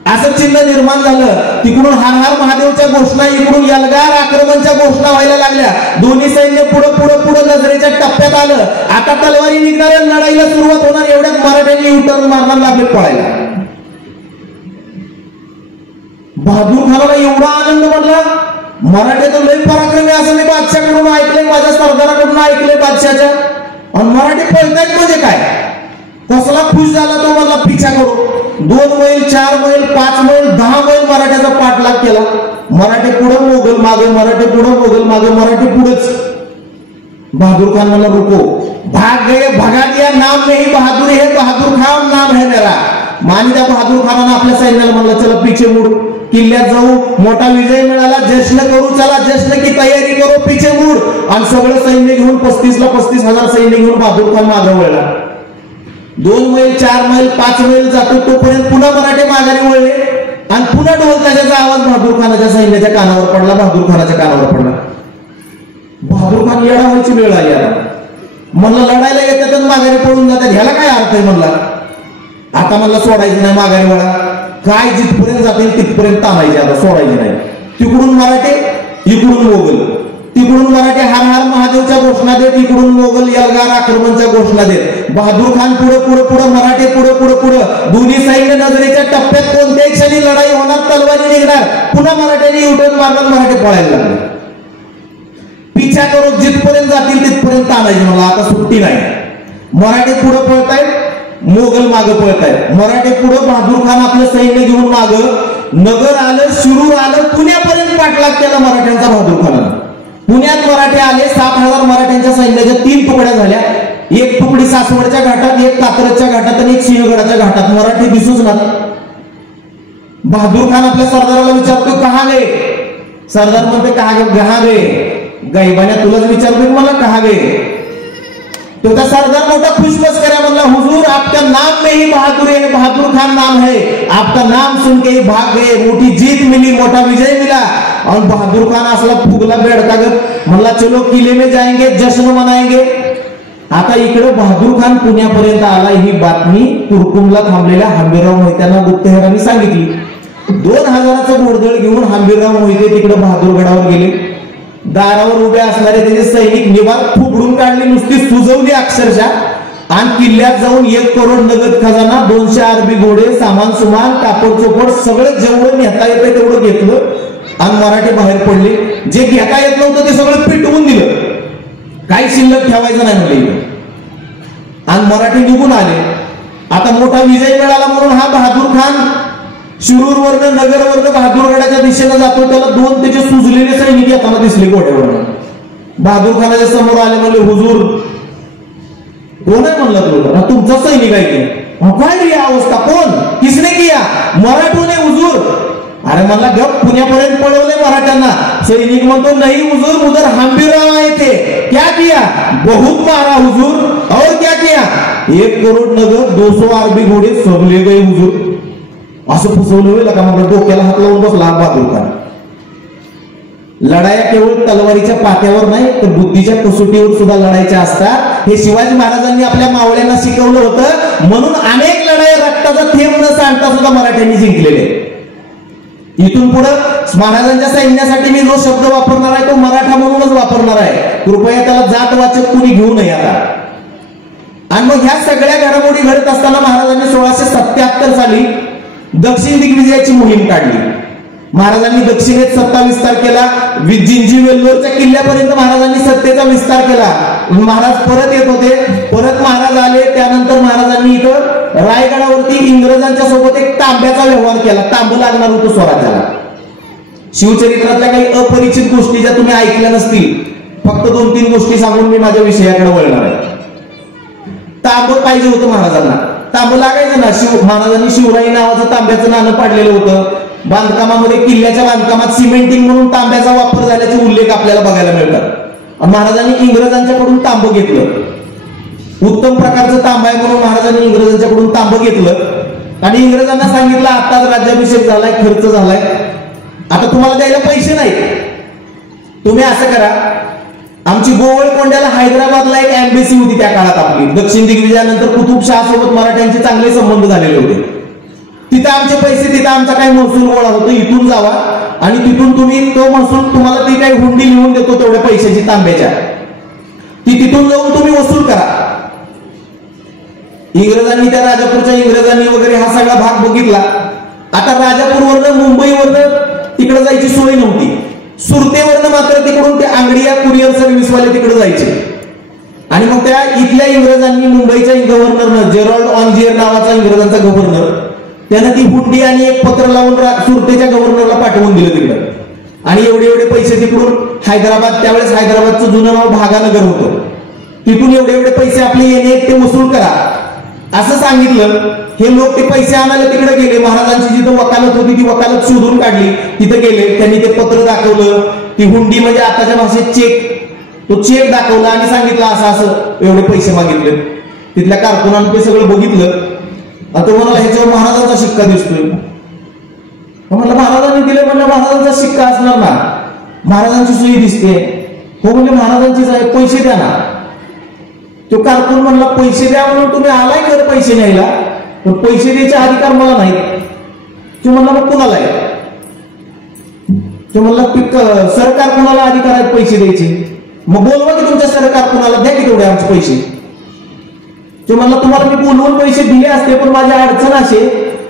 असं चिन्ह निर्माण झालं. तिकडून हर हर महादेवच्या घोषणा, इकडून यलगार आक्रमणच्या घोषणा व्हायला लागल्या. दोन्ही सैन्य पुढे पुढे पुढे नजरेच्या टप्प्यात आलं. आता तलवारी निघणार, लढाईला सुरुवात होणार. एवढ्यात मराठ्यांनी युटर्न मारणार लागले पळायला. बहादूर खानाला एवढा आनंद म्हटला, मराठे तर लय पराक्रमी असं मी बादशाहकडून ऐकलंय, माझ्या सरदाराकडून ऐकलंय बादशाहच्या. आणि मराठी पळतायत म्हणजे काय? कसला खुश झाला तो मला. पिछा करू 2 मैल 4 मैल 5 मैल 10 मैल मराठ्याचा पाठलाग केला. मराठी पुढे, मोगल मागे, मराठी पुढे, मोगल मागे, मराठी पुढेच. बहादूर खान मला, रुको, भाग गए भगा दिया, नाम नहीं बहादुर है, बहादूर खान नाम है मेरा. मानी त्या बहादूर खानानं आपल्या सैन्याला म्हणलं, चला पिछे मुड, किल्ल्यात जाऊ, मोठा विजय मिळाला, जश्न करू, चला जश्न की तयारी करू, पिछे मुड. आणि सगळं सैन्य घेऊन 35ला 35,000 सैन्य घेऊन बहादूर खान मागे वळला. 2 मैल 4 मैल 5 मैल जातो तोपर्यंत पुन्हा मराठे माघारी वळले आणि पुन्हा ढोल ताशाचा आवाज बहादूर खानाच्या सैन्याच्या कानावर पडला. बहादूर खानाच्या कानावर पडला. बहादूर खान येडा व्हायची वेळ आली. आता म्हणलं, लढायला येतात आणि माघारी पळून जातात, ह्याला काय अर्थ आहे म्हणला. आता म्हणलं सोडायचं नाही, माघारी वळा. काय जिथपर्यंत जातील तिथपर्यंत ताणायचे, आता सोडायचे नाही. तिकडून मराठे, इकडून मोगल. तिकडून मराठे हर हर महादेवच्या घोषणा देत, इकडून मोगल यलगार आक्रमणच्या घोषणा देत. बहादूर खान पुढे पुढे पुढे, मराठे पुढे पुढे पुढे. दोन्ही सैन्य नजरेच्या टप्प्यात, कोणत्याही क्षणी लढाई होणार, तलवारी निघणार. पुन्हा मराठ्यांनी युटर्न मारणार, मराठे पळायला लागले. पिछा करू, जिथपर्यंत जातील तिथपर्यंत ताणायचे मला, आता सुट्टी नाही. मराठे पुढे पळतायत, मोगल मागे पळतायत. मराठे पुढे, बहादूर खान आपलं सैन्य घेऊन मागं. नगर आलं, शिरूर आलं, पुण्यापर्यंत पाठलाग केला मराठ्यांचा बहादूर खानानं. पुण्यात मराठे आले. 7,000 मराठ्यांच्या सैन्याच्या 3 तुकड्या झाल्या. एक तुकडी सासवडच्या घाटात, एक कात्रजच्या घाटात आणि एक सिंहगडाच्या घाटात. मराठी दिसूच ना. बहादूर खान आपल्या सरदाराला विचारतो, कहा गए? सरदार म्हणते, कहा गए? गायबाने तुलाच विचारतो मला, कहा गए? तो त्या सरदार मोठा खुशमस करा म्हणला, हुजूर आपका नाम में ही बहादुर है, बहादुर खान नाम है, आपका नाम सुन के ही भाग गए, मोठी जीत मिली, मोठा विजय मिला. और बहादुर खान असला फुगला बेडकागत म्हणला, चलो किले में जाएंगे, जश्न मनाएंगे. आता इकडे बहादूर खान पुण्यापर्यंत आला. ही बातमी कुरकुमला थांबलेल्या हंबीरराव मोहित्यांना गुप्तहेरांनी सांगितली. 2,000चं घोडदळ घेऊन हंबीरराव मोहिते तिकडे बहादूरगडावर गेले. दारावर उभे असणारे त्याचे सैनिक निवार फुगडून काढले, नुसती सुजवली अक्षरशः। आणि किल्ल्यात जाऊन 1 करोड नगद खजाना, 200 अरबी घोडे, सामान सुमान, कापड चोपड सगळं जेवढं नेता येतं तेवढं घेतलं आणि मराठे बाहेर पडले। जे घेता येत नव्हतं ते सगळं पिटवून दिलं, काही शिल्लक ठेवायचं नाही म्हणले आणि मराठी निघून आले। आता मोठा विजय मिळाला म्हणून हा बहादूर खान शिरूरवरनं नगरवरनं बहादूरगडाच्या दिशेनं जातो, त्याला 2 त्याचे सुजलेले सैनिक येताना दिसले घोड्यावरनं। बहादूर खानाच्या समोर आले, म्हणले हुजूर कोण आहे म्हणलं तुला? तुमचा सैनिक आहे की? काय रे अवस्था, कोण, किसने किया? मराठोने हुजूर। अरे मला गप पुण्यापर्यंत पळवले मराठ्यांना। सैनिक म्हणतो नहीं हुजूर, उधर हम भी रवाए थे। क्या किया? बहुत मारा हुजूर। और क्या किया? 1 करोड नगद, 200 अरबी घोडे सब ले गए हुजूर। असं फसवलं होईल का? मग डोक्याला हात लावून बसला बहादूर खान। लढाया केवळ तलवारीच्या पात्यावर नाही तर बुद्धीच्या कसोटीवर सुद्धा लढायच्या असतात, हे शिवाजी महाराजांनी आपल्या मावळ्यांना शिकवलं होतं। म्हणून अनेक लढाया रक्ताचा थेंब न सांडता सुद्धा मराठ्यांनी जिंकलेले। इथून पुढे महाराजांच्या सैन्यासाठी मी जो शब्द वापरणार आहे तो मराठा म्हणूनच वापरणार आहे, कृपया त्याला जातवाचक कुणी घेऊ नये आता। आणि मग ह्या सगळ्या घडामोडी घडत असताना महाराजांनी 1677 साली दक्षिण दिग्विजयाची मोहीम काढली। महाराजांनी दक्षिणेत सत्ता विस्तार केला, जिंजी वेल्लोरच्या किल्ल्यापर्यंत महाराजांनी सत्तेचा विस्तार केला। महाराज परत येत होते, परत महाराज आले, त्यानंतर महाराजांनी इथं रायगडावरती इंग्रजांच्या सोबत एक तांब्याचा व्यवहार केला, तांब लागणार होतं स्वराज्याला। शिवचरित्रातल्या काही अपरिचित गोष्टी ज्या तुम्ही ऐकल्या नसतील, फक्त 2-3 गोष्टी सांगून मी माझ्या विषयाकडे वळणार आहे। तांब पाहिजे होतं महाराजांना, तांब लागायचं ना। महाराजांनी शिवराई नावाचं तांब्याचं नाणं पाडलेलं होतं। बांधकामामध्ये, किल्ल्याच्या बांधकामात सिमेंटिंग म्हणून तांब्याचा वापर झाल्याचे उल्लेख आपल्याला बघायला मिळतात। महाराजांनी इंग्रजांच्याकडून तांब घेतलं, उत्तम प्रकारचं तांब आहे म्हणून महाराजांनी इंग्रजांच्याकडून तांब घेतलं आणि इंग्रजांना सांगितलं आताच राज्याभिषेक झालाय, खर्च झालाय, आता तुम्हाला द्यायला पैसे नाहीत, तुम्ही असं करा, आमची गोवळकोंड्याला हैदराबादला एक एम्बेसी होती त्या काळात आपली, दक्षिण दिग्विजयानंतर कुतुबशाह सोबत मराठ्यांचे चांगले संबंध झालेले होते, तिथं आमचे पैसे, तिथं आमचा काही महसूल गोळा होतो, इथून जावा आणि तिथून तुम्ही तो महसूल, तुम्हाला ती काही हुंडी लिहून देतो तेवढ्या पैशाची तांब्याच्या, ती तिथून जाऊन तुम्ही वसूल करा। इंग्रजांनी, त्या राजापूरच्या इंग्रजांनी वगैरे हा सगळा भाग बघितला। आता राजापूरवरनं, मुंबईवरनं तिकडे जायची सोय नव्हती, सुरतेवरनं मात्र तिकडून ते आंगडिया कुरिअर सर्व्हिसवाले तिकडे जायचे आणि मग त्या इथल्या इंग्रजांनी, मुंबईच्या गव्हर्नरनं, जेरॉल्ड ऑनजियर नावाचा इंग्रजांचा गव्हर्नर, त्यानं ती हुंडी आणि एक पत्र लावून सुरतेच्या गव्हर्नरला पाठवून दिलं तिकडं आणि एवढे एवढे पैसे तिकडून हैदराबाद, त्यावेळेस हैदराबादचं जुनं नाव भागानगर होतं, तिथून एवढे एवढे पैसे आपले येणे ते वसूल करा असं सांगितलं। हे लोक ते पैसे आणायला तिकडे गेले, महाराजांची जिथं वकालत होती ती वकालत शोधून काढली, तिथं गेले, त्यांनी ते पत्र दाखवलं, ती हुंडी म्हणजे आताच्या भाषेत चेक, तो चेक दाखवला आणि सांगितलं असं असं एवढे पैसे मागितले। तिथल्या कारकुनानं ते सगळं बघितलं, आता म्हणाला ह्याच्यावर महाराजांचा शिक्का दिसतोय, म्हणलं महाराजांनी दिले, म्हणलं महाराजांचा शिक्का असणार ना, महाराजांची सही दिसते, हो म्हणजे महाराजांचीच आहे, पैसे द्या ना। तो कारकून म्हणला पैसे द्या म्हणून तुम्ही आलाय कर पैसे न्यायला, पण पैसे द्यायचे अधिकार मला नाहीत। तो म्हणला मग कुणाला आहे? तो म्हणला सरकार कुणाला अधिकार आहेत पैसे द्यायचे? मग बोलवा की तुमच्या सरकार कुणाला, द्या की तेवढे आमचे पैसे। तो म्हणला तुम्हाला मी बोलवून पैसे दिले असते, पण माझी अडचण अशी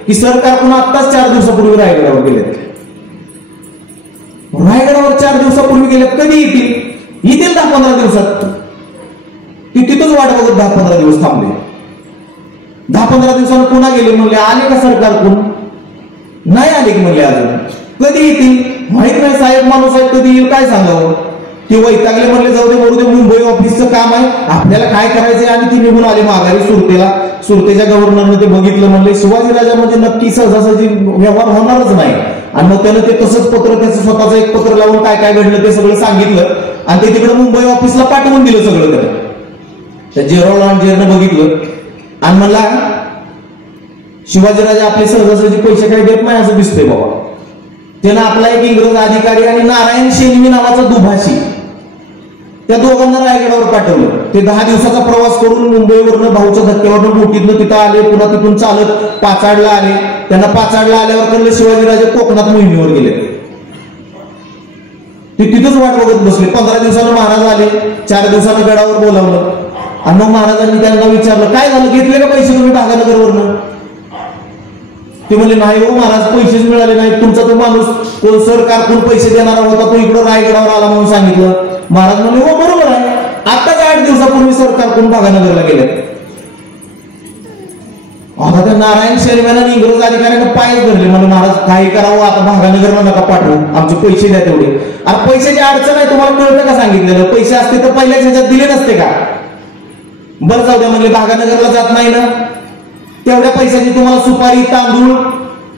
की सरकार कुणा आत्ताच 4 दिवसापूर्वी रायगडावर गेले, रायगडावर 4 दिवसापूर्वी गेले, कधी येतील? येतील 10-15 दिवसात। ती तिथंच वाट बघत 10-15 दिवस थांबले, 10-15 दिवसांनी पुन्हा गेले, म्हणले आले का सरकार कोण? नाही आले की म्हणले अजून, कधी येतील? माहित नाही साहेब, माणूस आहे, कधी येईल काय सांगावं। ते वैतागले, म्हणले जाऊ दे मरू दे, मुंबई ऑफिसचं काम आहे, आपल्याला काय करायचंय, आणि ती निघून आले माघारी सुरतेला। सुरतेच्या गव्हर्नरनं ते बघितलं, म्हणले शिवाजीराजा म्हणजे नक्की सहजासहजी व्यवहार होणारच नाही, आणि मग त्यानं ते तसंच पत्र, त्याचं स्वतःचं एक पत्र लावून काय काय घडलं ते सगळं सांगितलं आणि ते तिकडे मुंबई ऑफिसला पाठवून दिलं सगळं। त्यानं त्या जेरॉल्ड ऑनजियरनं बघितलं आणि म्हणला शिवाजीराजा आपले सहजासहजी पैसे काही देत नाही असं दिसतंय बाबा। त्यानं आपला एक इंग्रज अधिकारी आणि नारायण शेणवी नावाचा दुभाषी, त्या दोघांना रायगडावर पाठवलं। ते 10 दिवसाचा प्रवास करून मुंबईवरनं, भाऊच्या धक्क्यावरनं बोटीतनं तिथं आले, पुन्हा तिथून चालत पाचाडला आले। त्यांना पाचाडला आल्यावर कळलं शिवाजीराजे कोकणात मोहिमेवर गेले। ते तिथंच वाट बघत बसले. 15 दिवसानं महाराज आले, 4 दिवसानं गडावर बोलावलं आणि मग महाराजांनी त्यांना विचारलं, काय झालं, घेतले का पैसे तुम्ही भागानगरवरनं? ते म्हणले, नाही हो महाराज, पैसेच मिळाले नाहीत. तुमचा तो माणूस कोण सर कारकून पैसे देणारा होता, तो इकडं रायगडावर आला म्हणून सांगितलं. महाराज म्हणले, हो बरोबर आहे, आताच 8 दिवसापूर्वी सर कारकून भागानगरला गेले. आता त्या नारायण शेरव्यानं इंग्रज अधिकाऱ्यांना पायच धरले. म्हणजे महाराज काही करावं, आता भागानगरला नका पाठवू, आमचे पैसे द्या तेवढे. अरे पैशाची अडचण आहे, तुम्हाला कळतं का सांगितलेलं? पैसे असते तर पहिल्याच ह्याच्यात दिले नसते का? बरं जाऊ द्या म्हणले, भागानगरला जात नाही ना, तेवढ्या पैशाची तुम्हाला सुपारी, तांदूळ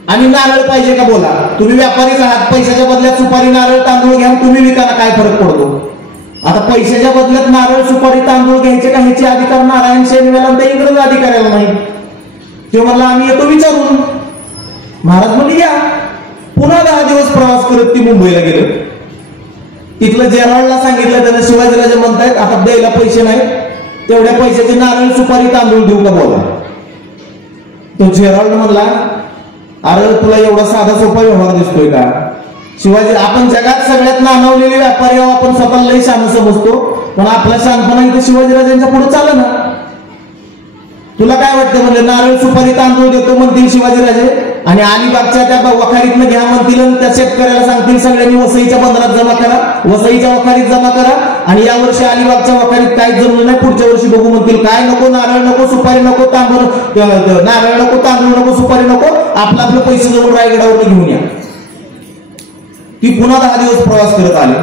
आणि नारळ पाहिजे का? बोला, तुम्ही व्यापारीच आहात, पैशाच्या बदल्यात सुपारी, नारळ, तांदूळ घ्या, तुम्ही विकाना, काय फरक पडतो? आता पैशाच्या बदल्यात नारळ, सुपारी, तांदूळ घ्यायचे का ह्याचे अधिकार नारायण शेरव्याला त्या इंग्रज अधिकाऱ्याला नाही. ते म्हणला, आम्ही येतो विचारून. महाराज म्हणले, या. पुन्हा 10 दिवस प्रवास करत ती मुंबईला गेलं. तिथलं जेराळला सांगितलं त्यानं, शिवाजीराजे म्हणतायत आता द्यायला पैसे नाहीत, तेवढ्या पैशाचे नारळ, सुपारी, तांदूळ देऊ का? बोला. तो जेराल्ड म्हणला, अरे तुला एवढा साधा सोपा व्यवहार दिसतोय का? शिवाजी, आपण जगात सगळ्यात नानावलेले व्यापारी आहोत, आपण स्वतःला लई शहाणं समजतो, पण आपला शहाणपणा इथे शिवाजीराजांच्या पुढे चालला ना. तुला काय वाटतं? म्हणजे नारळ, सुपारी, तांदूळ देतो म्हणतील शिवाजीराजे आणि अलिबागच्या त्या वखारीतनं घ्या म्हणतील, त्या शेतकऱ्याला सांगतील सगळ्यांनी वसईच्या बंदरात जमा करा, वसईच्या वखारीत जमा करा, आणि या वर्षी अलिबागच्या वखारीत काहीच जमलं नाही, पुढच्या वर्षी बघू म्हणतील. काय नको, नारळ नको, सुपारी नको, तांदूळ, नारळ नको, तांदूळ नको, सुपारी नको, आपले पैसे जमून रायगडावर घेऊन या. ती पुन्हा 10 दिवस प्रवास करत आले.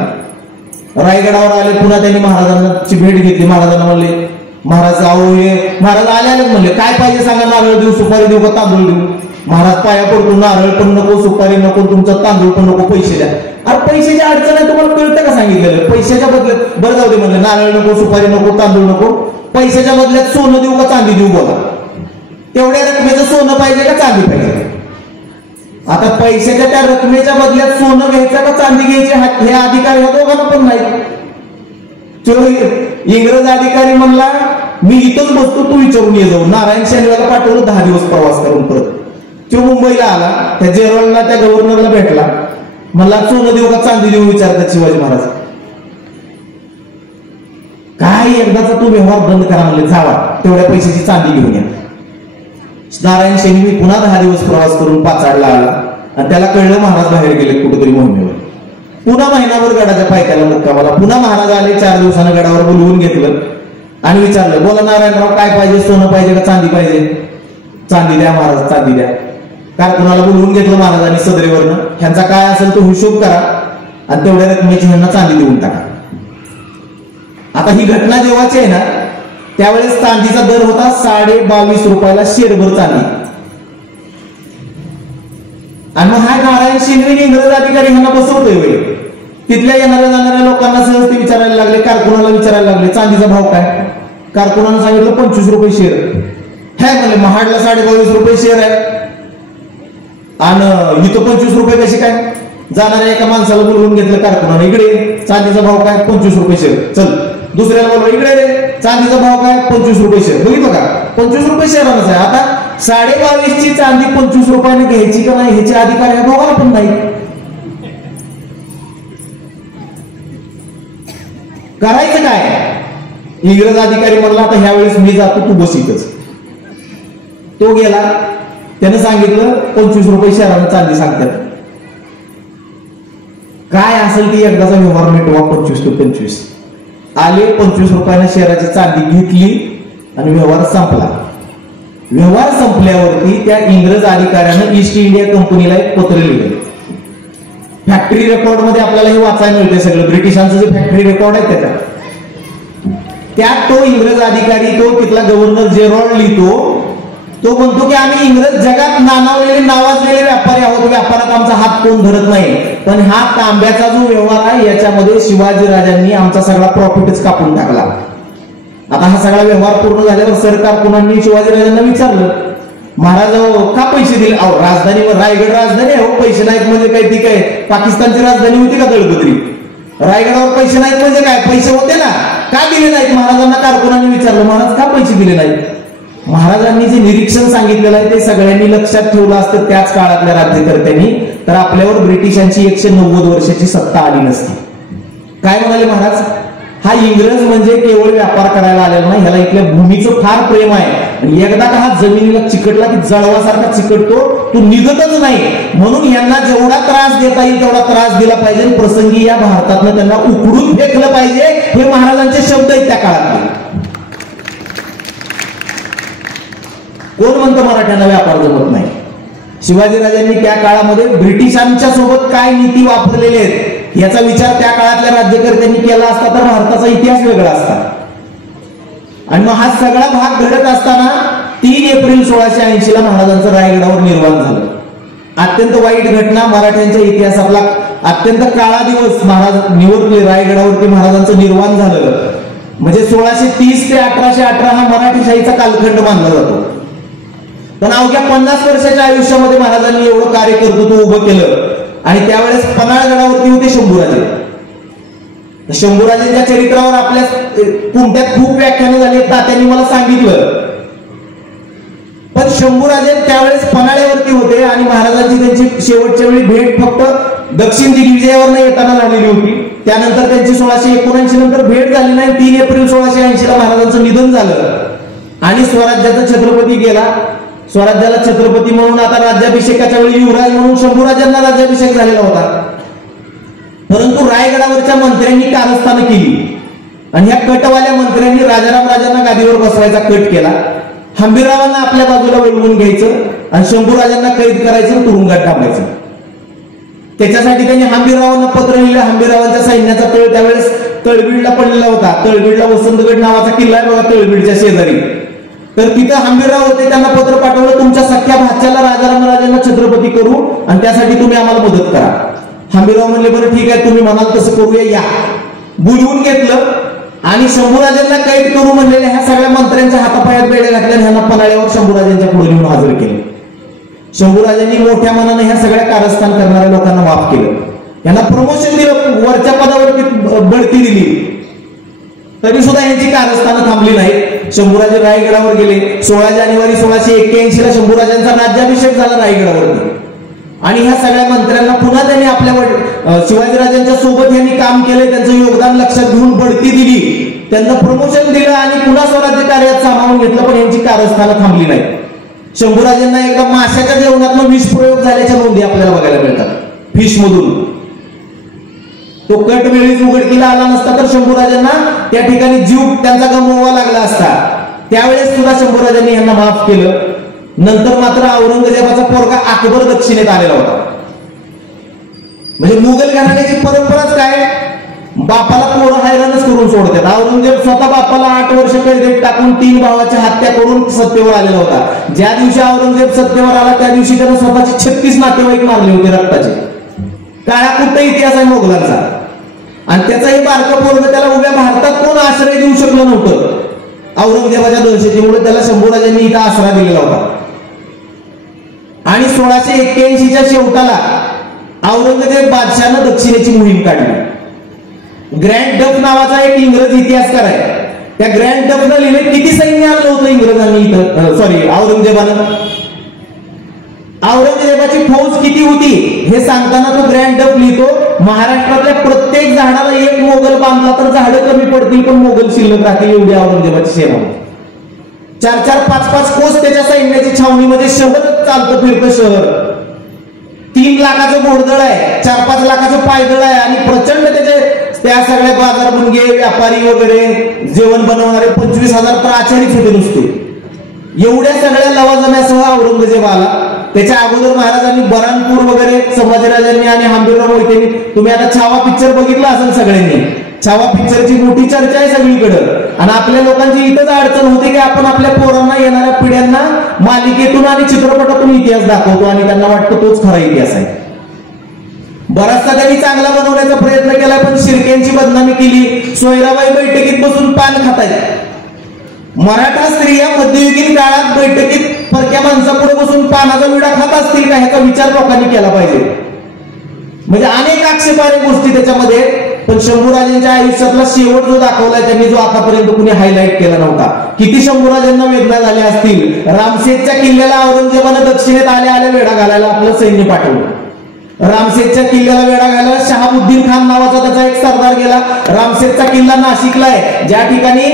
रायगडावर आले, पुन्हा त्यांनी महाराजांची भेट घेतली. महाराजांना म्हणले, महाराज अहो हे, महाराज आले म्हणले, काय पाहिजे सांगा, नारळ देऊ, सुपारी देऊ का तांदूळ देऊ? महाराज पाया पडतो, नारळ पण नको, सुपारी नको, तुमचा तांदूळ पण नको, पैसे द्या. अरे पैशाची अडचण आहे, तुम्हाला कळतं का सांगितलेलं? पैशाच्या बदल्यात, बरं जाऊ दे म्हणले, नारळ नको, सुपारी नको, तांदूळ नको, पैशाच्या बदल्यात सोनं देऊ का चांदी देऊ? बोला, तेवढ्या रकमेचं सोनं पाहिजे का चांदी पाहिजे? आता पैशाच्या त्या रकमेच्या बदल्यात सोनं घ्यायचं का चांदी घ्यायची हे अधिकार ह्या दोघांना पण नाही. इंग्रज अधिकारी म्हणला, मी इथंच बसतो, तू विचारून ये जाऊ. नारायण शेरव्याला पाठवलं 10 दिवस प्रवास करून. परत तो मुंबईला आला, त्या जेरवळला त्या गव्हर्नरला भेटला. मला सोनं देऊ का चांदी देऊ विचारतात शिवाजी महाराज. काय एकदाचा तो व्यवहार बंद करा म्हणले, जावा तेवढ्या पैशाची चांदी घेऊन या. नारायण शेरवी पुन्हा 10 दिवस प्रवास करून पाचाडला आला आणि त्याला कळलं महाराज बाहेर गेले कुठेतरी मोहिमेवर. पुन्हा महिनाभर गडाच्या पायथ्याला मुक्कामाला. पुन्हा महाराज आले, 4 दिवसानं गडावर बोलवून घेतलं आणि विचारलं, बोला नारायणराव काय पाहिजे, सोनं पाहिजे का चांदी पाहिजे? चांदी द्या महाराज, चांदी द्या. कारकुनाला बोलवून घेतलं महाराजांनी सदरेवरनं, ह्यांचा काय असेल तो हिशोब करा आणि तेवढ्या रकमेची ह्यांना चांदी देऊन टाका. आता ही घटना जेव्हाची आहे ना, त्यावेळेस चांदीचा दर होता 22.5 रुपयाला शेरभर चांदी. आणि मग हा नारायण शेरवी इंग्रज अधिकारी ह्यांना बसवतोय वेळ. तिथल्या येणाऱ्या जाणाऱ्या लोकांना सहज ते विचारायला लागले, कारकुनाला विचारायला लागले, चांदीचा भाव काय? कारकुनानं सांगितलं 25 रुपये शेर. हे म्हणले, महाडला 22.5 रुपये शेर आहे आणि इथं 25 रुपये कशी काय? जाणाऱ्या एका माणसाला बोलवून घेतलं कारकुनानं, इकडे चांदीचा भाव काय? 25 रुपये शेर. चल दुसऱ्याला बोलवा, इकडे रे चांदीचा भाव काय? 25 रुपये शेर. बघितलं का? 25 रुपये शेरानच आहे. आता 22.5 ची चांदी 25 रुपयाने घ्यायची का नाही ह्याचे अधिकार ह्या दोघांना पण नाही. करायचं काय? इंग्रज अधिकारी म्हणला, आता ह्या वेळेस मी जातो, तू बस इथंच. तो गेला, त्यानं सांगितलं 25 रुपये शेरानं चांदी सांगतात. काय असेल ती एकदाचा व्यवहार मिटवा, 25 to 25 आले. 25 रुपयाने शेराची चांदी घेतली आणि व्यवहार संपला. व्यवहार संपल्यावरती त्या इंग्रज अधिकाऱ्यानं ईस्ट इंडिया कंपनीला एक पत्र लिहिलं. फॅक्टरी रेकॉर्ड मध्ये आपल्याला हे वाचायला मिळते सगळं, ब्रिटिशांचं जे फॅक्टरी रेकॉर्ड आहे त्यात तो इंग्रज अधिकारी, तो तिथला गव्हर्नर जेरॉल्ड लिहितो. तो म्हणतो की आम्ही इंग्रज जगात नावाजलेले व्यापारी आहोत, व्यापारात आमचा हात कोण धरत नाही, पण हा तांब्याचा जो व्यवहार आहे याच्यामध्ये शिवाजीराजांनी आमचा सगळा प्रॉफिटच कापून टाकला. आता हा सगळा व्यवहार पूर्ण झाल्यावर सरकार पुन्हा शिवाजीराजांना विचारलं, महाराज का पैसे दिले? अहो राजधानीवर, रायगड राजधानी आहे, पैसे नाहीत म्हणजे काय? ती काय पाकिस्तानची राजधानी होती का दळपत्री? रायगडावर पैसे नाहीत म्हणजे काय? पैसे होते ना, का दिले नाहीत? महाराजांना कारकुनांनी विचारलं, महाराज का पैसे दिले नाहीत? महाराजांनी जे निरीक्षण सांगितलेलं आहे ते सगळ्यांनी लक्षात ठेवलं असतं त्याच काळातल्या राज्यकर्त्यांनी, तर आपल्यावर ब्रिटिशांची 190 वर्षाची सत्ता आली नसती. काय म्हणाले महाराज, हा इंग्रज म्हणजे केवळ व्यापार करायला आलेला नाही, ह्याला इथल्या भूमीचं फार प्रेम आहे आणि एकदा का हा जमिनीला चिकटला की जळवासारखा चिकटतो, तो निघतच नाही. म्हणून यांना जेवढा त्रास देता येईल तेवढा त्रास दिला पाहिजे, प्रसंगी या भारतातनं त्यांना उकडून फेकलं पाहिजे. हे महाराजांचे शब्द आहेत त्या काळातले. कोण म्हणतं मराठ्यांना व्यापार जमत नाही? शिवाजीराजांनी त्या काळामध्ये ब्रिटिशांच्या सोबत काय नीती वापरलेले आहेत याचा विचार त्या काळातल्या राज्यकर्त्यांनी केला असता तर भारताचा इतिहास वेगळा असता. आणि मग हा सगळा भाग घडत असताना 3 एप्रिल 1680 ला महाराजांचं रायगडावर निर्माण झालं. अत्यंत वाईट घटना, मराठ्यांच्या इतिहासातला अत्यंत काळा दिवस महाराज निवडले. रायगडावरती महाराजांचं निर्माण झालं. म्हणजे 1630 ते 1818 हा मराठीशाहीचा कालखंड मानला जातो. पण अवघ्या 50 वर्षाच्या आयुष्यामध्ये महाराजांनी एवढं कार्यकर्तृत्व उभं केलं. आणि त्यावेळेस पन्हाळगडावरती होते शंभूराजे. शंभूराजेंच्या चरित्रावर आपल्या कुंट्यात खूप व्याख्यानं झाली, तात्यांनी मला सांगितलं. पण शंभूराजे त्यावेळेस पन्हाळ्यावरती होते आणि महाराजांची त्यांची शेवटच्या वेळी भेट फक्त दक्षिण दिग्विजयावर येताना झालेली होती. त्यानंतर त्यांची 1679 नंतर भेट झाली नाही. 3 एप्रिल 1680 ला महाराजांचं निधन झालं आणि स्वराज्याचा छत्रपती गेला. स्वराज्याला छत्रपती म्हणून आता राज्याभिषेकाच्या वेळी युवराज म्हणून शंभूराजांना राज्याभिषेक झालेला होता. परंतु रायगडावरच्या मंत्र्यांनी कारस्थानं केली आणि ह्या कटवाल्या मंत्र्यांनी राजाराम राजांना गादीवर बसवायचा कट केला. हंबीररावांना आपल्या बाजूला वळवून घ्यायचं आणि शंभूराजांना कैद करायचं, तुरुंगात टाकायचं. त्याच्यासाठी त्यांनी हंबीररावांना पत्र लिहिलं. हंबीररावांच्या सैन्याचा तळ त्यावेळेस तळबीडला पडलेला होता. तळबीडला वसंतगड नावाचा किल्ला आहे बघा, तळबीडच्या शेजारी. तर तिथं हंबीरराव होते, त्यांना पत्र पाठवलं, तुमच्या सख्या भाच्याला राजाराम राजांना छत्रपती करू आणि त्यासाठी तुम्ही आम्हाला मदत करा. हंबीरराव म्हणले बरं ठीक आहे, तुम्ही म्हणाल तसं करूया, या. बोलवून घेतलं आणि शंभूराजांना कैद करू म्हणलेल्या ह्या सगळ्या मंत्र्यांच्या हातापायात बेड्या घातल्या. ह्यांना पन्हाळ्यावर शंभूराजांच्या पुढे नेऊन हजर केलं. शंभूराजांनी मोठ्या मनाने ह्या सगळ्या कारस्थान करणाऱ्या लोकांना माफ केलं. यांना प्रमोशन दिलं, वरच्या पदावरती बढती दिली. तरी सुद्धा यांची कारस्थानं थांबली नाहीत. शंभूराजे रायगडावर गेले. 16 जानेवारी 1681 ला शंभूराजांचा राज्याभिषेक झाला रायगडावरती. आणि ह्या सगळ्या मंत्र्यांना पुन्हा त्यांनी आपल्या शिवाजीराजांच्या सोबत यांनी काम केले, त्यांचं योगदान लक्षात घेऊन बढती दिली, त्यांना प्रमोशन दिलं आणि पुन्हा स्वराज्य कार्यात सामावून घेतलं. पण यांची कारस्थानं थांबली नाही. शंभूराजांना एकदा माशाच्या जेवणातून विष प्रयोग झाल्याच्या नोंदी आपल्याला बघायला मिळतात, फिश मधून. तो कट वेळीच उघडकीला आला नसता तर शंभूराजांना त्या ठिकाणी जीव त्यांचा गमवावा लागला असता. त्यावेळेस सुद्धा शंभूराजांनी यांना माफ केलं. नंतर मात्र औरंगजेबाचा पोरगा अकबर दक्षिणेत आलेला होता. म्हणजे मुघल घराण्याची परंपराच काय, बापाला पोरं हैराणच करून सोडतात. औरंगजेब स्वतः बापाला 8 वर्ष कैदेत टाकून 3 भावाची हत्या करून सत्तेवर आलेला होता. ज्या दिवशी औरंगजेब सत्तेवर आला त्या दिवशी त्यानं स्वतःचे 36 नातेवाईक मारले होते रक्ताचे. काळा कुठं इतिहास आहे मोगलांचा. आणि त्याचा हे बारकं पोरगं त्याला उभ्या भारतात कोण आश्रय देऊ शकलं नव्हतं. औरंगजेबाच्या दहशतीमुळे त्याला शंभूराजांनी इथं आसरा दिलेला होता. आणि 1681च्या शेवटाला औरंगजेब बादशाहनं दक्षिणेची मोहीम काढली. ग्रँड डफ नावाचा एक इंग्रज इतिहासकार आहे. त्या ग्रँड डफनं लिहिले किती सैन्य आणलं होतं इंग्रजांनी इथं, सॉरी औरंगजेबानं. औरंगजेबाची फौज किती होती हे सांगताना तो ग्रँड डफ लिहितो, महाराष्ट्रातल्या प्रत्येक झाडाला एक मोगल बांधला तर झाडं कमी पडतील पण मोगल शिल्लक राहतील, एवढी औरंगजेबाची सेना. 4-4, 5-5 कोस त्याच्या सैन्याची छावणीमध्ये शहर चालतं फिरतं शहर. 3 लाखाचं घोडदळ आहे, 4-5 लाखाचं पायदळ आहे आणि प्रचंड त्या सगळ्या बाजार मुंगे व्यापारी वगैरे जेवण बनवणारे 25,000 प्राचारीच होते नुसते. एवढ्या सगळ्या लवाजम्यासह औरंगजेब आला. त्याच्या अगोदर महाराजांनी बरानपूर वगैरे संभाजीराजांनी आणि हंबीरराव मोहितेंनी, तुम्ही आता छावा पिक्चर बघितला असेल सगळ्यांनी. छावा पिक्चरची मोठी चर्चा आहे सगळीकडे. आणि आपल्या लोकांची इथंच अडचण होते की आपण आपल्या पोरांना येणाऱ्या पिढ्यांना मालिकेतून आणि चित्रपटातून इतिहास दाखवतो आणि त्यांना वाटतं तोच खरा इतिहास आहे. बराचसा त्यांनी चांगला बनवण्याचा प्रयत्न केला पण शिर्क्यांची बदनामी केली. सोयराबाई बैठकीत बसून पान खातायत. मराठा स्त्रिया मध्ययुगीन काळात बैठकीत परक्या माणसापुढे बसून पानाचा विडा खात असतील का ह्याचा विचार लोकांनी केला पाहिजे. म्हणजे अनेक आक्षेपार्ह गोष्टी त्याच्यामध्ये. पण शंभूराजांच्या आयुष्यातला शेवट जो दाखवलाय त्यांनी, जो आतापर्यंत कुणी हायलाइट केला नव्हता. किती शंभूराजांना वेदना झाल्या असतील. रामशेजच्या किल्ल्याला औरंगजेबानं दक्षिणेत आल्या आल्या वेढा घालायला आपलं सैन्य पाठवलं. रामसेजच्या किल्ल्याला वेढा घालायला शहाबुद्दीन खान नावाचा त्याचा एक सरदार गेला. रामसेजचा किल्ला नाशिकला आहे, ज्या ठिकाणी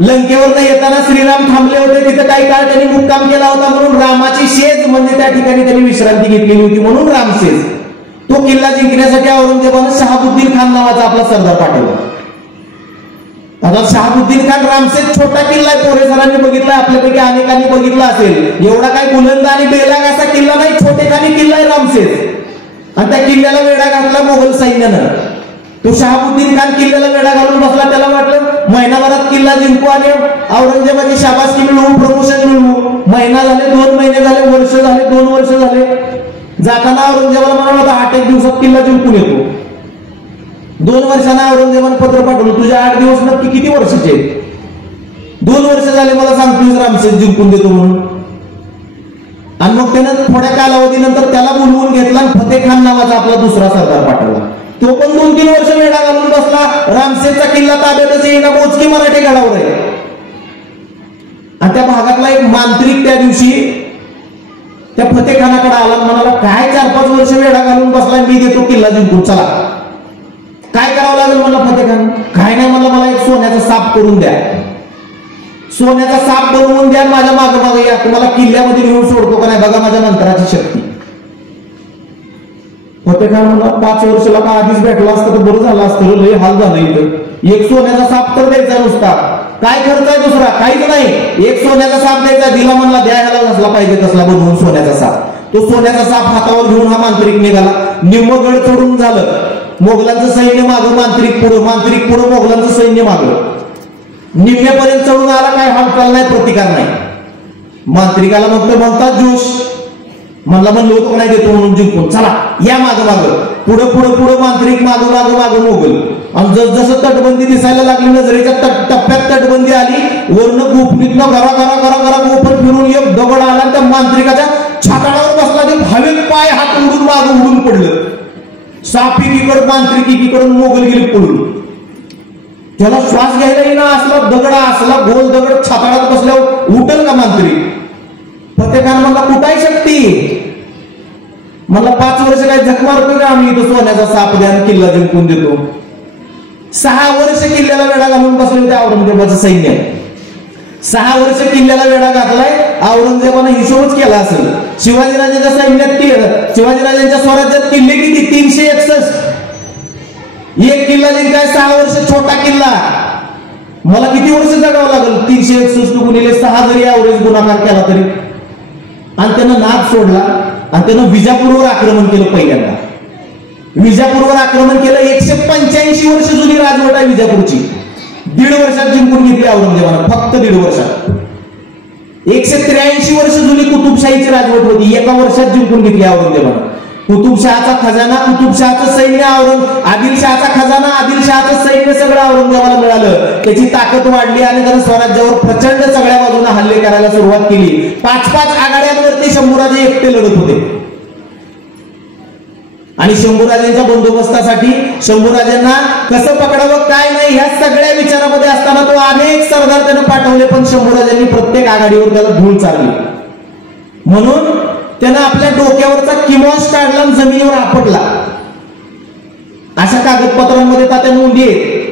लंकेवर येताना श्रीराम थांबले होते तिथे काही काळ त्यांनी मुक्काम केला होता, म्हणून रामाची शेज म्हणजे त्या ठिकाणी त्यांनी विश्रांती घेतलेली होती, म्हणून रामसेज. तो किल्ला जिंकण्यासाठी औरंगजेबानं शहाबुद्दीन खान नावाचा आपला सरदार पाठवला. आता शहाबुद्दीन खान रामसेज छोटा किल्ला आहे, पोरे सरांनी बघितला, आपल्यापैकी अनेकांनी बघितला असेल. एवढा काही बुलंद आणि बेलाग असा किल्ला नाही, छोटेखानी किल्ला आहे रामसेज. आणि त्या किल्ल्याला वेढा घातला मोगल सैन्यानं. तो शहाबुद्दीन खान किल्ल्याला वेढा घालून बसला. त्याला वाटलं महिनाभरात किल्ला जिंकू आणि औरंगजेबाची शाबासकी मिळवू, प्रमोशन मिळवू. महिना झाले, 2 महिने झाले, वर्ष झाले, 2 वर्ष झाले. जाताना औरंगजेबाला म्हणाला होता 8 दिवसात किल्ला जिंकून येतो. 2 वर्षांना औरंगजेबाने पत्र पाठवलं, तुझ्या 8 दिवस नक्की किती वर्षाचे? 2 वर्ष झाले मला सांगतोय रामसेज जिंकून देतो म्हणून. आणि मग त्यानं थोड्या कालावधीनंतर त्याला बोलवून घेतला आणि फतेह खान नावाचा आपला दुसरा सरदार पाठवला. तो पण 2-3 वर्ष वेढा घालून बसला. रामसेजचा किल्ला ताब्यातच येईना, मोजकी मराठी गडावर आहे. आणि त्या भागातला एक मांत्रिक त्या दिवशी त्या फतेह खानाकडे आला, म्हणाला काय 4-5 वर्ष वेढा घालून बसला, मी देतो किल्ला जिंकून, चला. काय करावं लागेल म्हणला फतेह खान? काय नाही म्हणलं, मला एक सोन्याचा साप करून द्या, सोन्याचा साप बनवून द्या, माझ्या मागे मागे या, तुम्हाला किल्ल्यामध्ये घेऊन सोडतो का नाही बघा माझ्या मंत्राची शक्ती. फतेह खान म्हणला 5 वर्षाला का आधीच भेटला असतं तर बरं झालं असतं, लय हाल झालं इथं. एक सोन्याचा साप तर द्यायचा नुसता, काय खर्च आहे दुसरा? काहीच नाही, एक सोन्याचा साप द्यायचा. दिला म्हणला द्यायला नसला पाहिजे तसला बनवून सोन्याचा साप. तो सोन्याचा साप हातावर घेऊन हा मांत्रिक निघाला. निम्म गड चढून झालं, मोगलांचं सैन्य मागं, मांत्रिक पुढं मोगलांचं सैन्य मागं. निम्म्यापर्यंत चढून आला, काय हालचाल नाही, प्रतिकार नाही. मांत्रिकाला मग तर म्हणतात जोश, म्हणलं होतो नाही देतो म्हणून जिंकून, चला या मागं मागं. पुढं पुढं पुढं मांत्रिक मागं मागं मागं मोगल. आणि जसं तटबंदी दिसायला लागली, नजरेच्या टप्प्यात तटबंदी आली, वरनं गोपनीतनं घरा घरा घरा घरा गोपन फिरून एक दगड आला, त्या मांत्रिकाच्या छाताडावर बसला. ते भाविक पाय हात उडून मागं उडून पडलं. साप एकीकडे, मांत्रिक एकीकडून, मोगल गेली पडून. त्याला श्वास घ्यायला येईना, असला दगड, असला गोल दगड छाताडात बसल्यावर उठल का मांत्रिक? फतेह खान म्हणला कुठाय शक्ती? मला 5 वर्ष काय झक मारतो का आम्ही इथं सोन्याचा साप द्या आणि किल्ला जिंकून देतो. 6 वर्ष किल्ल्याला वेढा घालून बसले होते औरंगजेबाचं सैन्य. 6 वर्ष किल्ल्याला वेढा घातलाय. औरंगजेबाने हिशोबच केला असेल. शिवाजीराजांच्या सैन्यात, शिवाजीराजांच्या स्वराज्यात किल्ले किती? 361. एक किल्ला जिंकाय 6 वर्ष, छोटा किल्ला. मला किती वर्ष जगावं लागेल? 361 गुणिले 6 जरी ऍव्हरेज गुणाकार केला तरी. आणि त्यानं नाद सोडला आणि त्यानं विजापूरवर आक्रमण केलं. पहिल्यांदा विजापूरवर आक्रमण केलं. 185 वर्ष जुनी राजवट आहे विजापूरची. 1.5 वर्षात जिंकून घेतली औरंगजेबानं, फक्त 1.5 वर्षात. 183 वर्ष जुनी कुतुबशाहीची राजवट होती, 1 वर्षात जिंकून घेतली औरंगजेबानं. कुतुबशहाचा खजाना, कुतुबशहाचं सैन्य, आदिलशहाचा खजाना, आदिलशहाचं सैन्य सगळं औरंगजेबाला मिळालं. त्याची ताकद वाढली आणि त्यानं स्वराज्यावर प्रचंड सगळ्या बाजूने हल्ले करायला सुरुवात केली. 5-5 आघाड्यांवरती शंभूराजे एकटे लढत होते. आणि शंभूराजांच्या बंदोबस्तासाठी शंभूराजांना कसं पकडावं काय नाही ह्या सगळ्या विचारामध्ये असताना तो अनेक सरदार त्यानं पाठवले, पण शंभूराजांनी प्रत्येक आघाडीवर त्याला धूळ चालली. म्हणून त्यानं आपल्या डोक्यावरचा किमॉस काढला आणि जमिनीवर आपटला. अशा कागदपत्रांमध्ये तात्या नोंदी आहेत.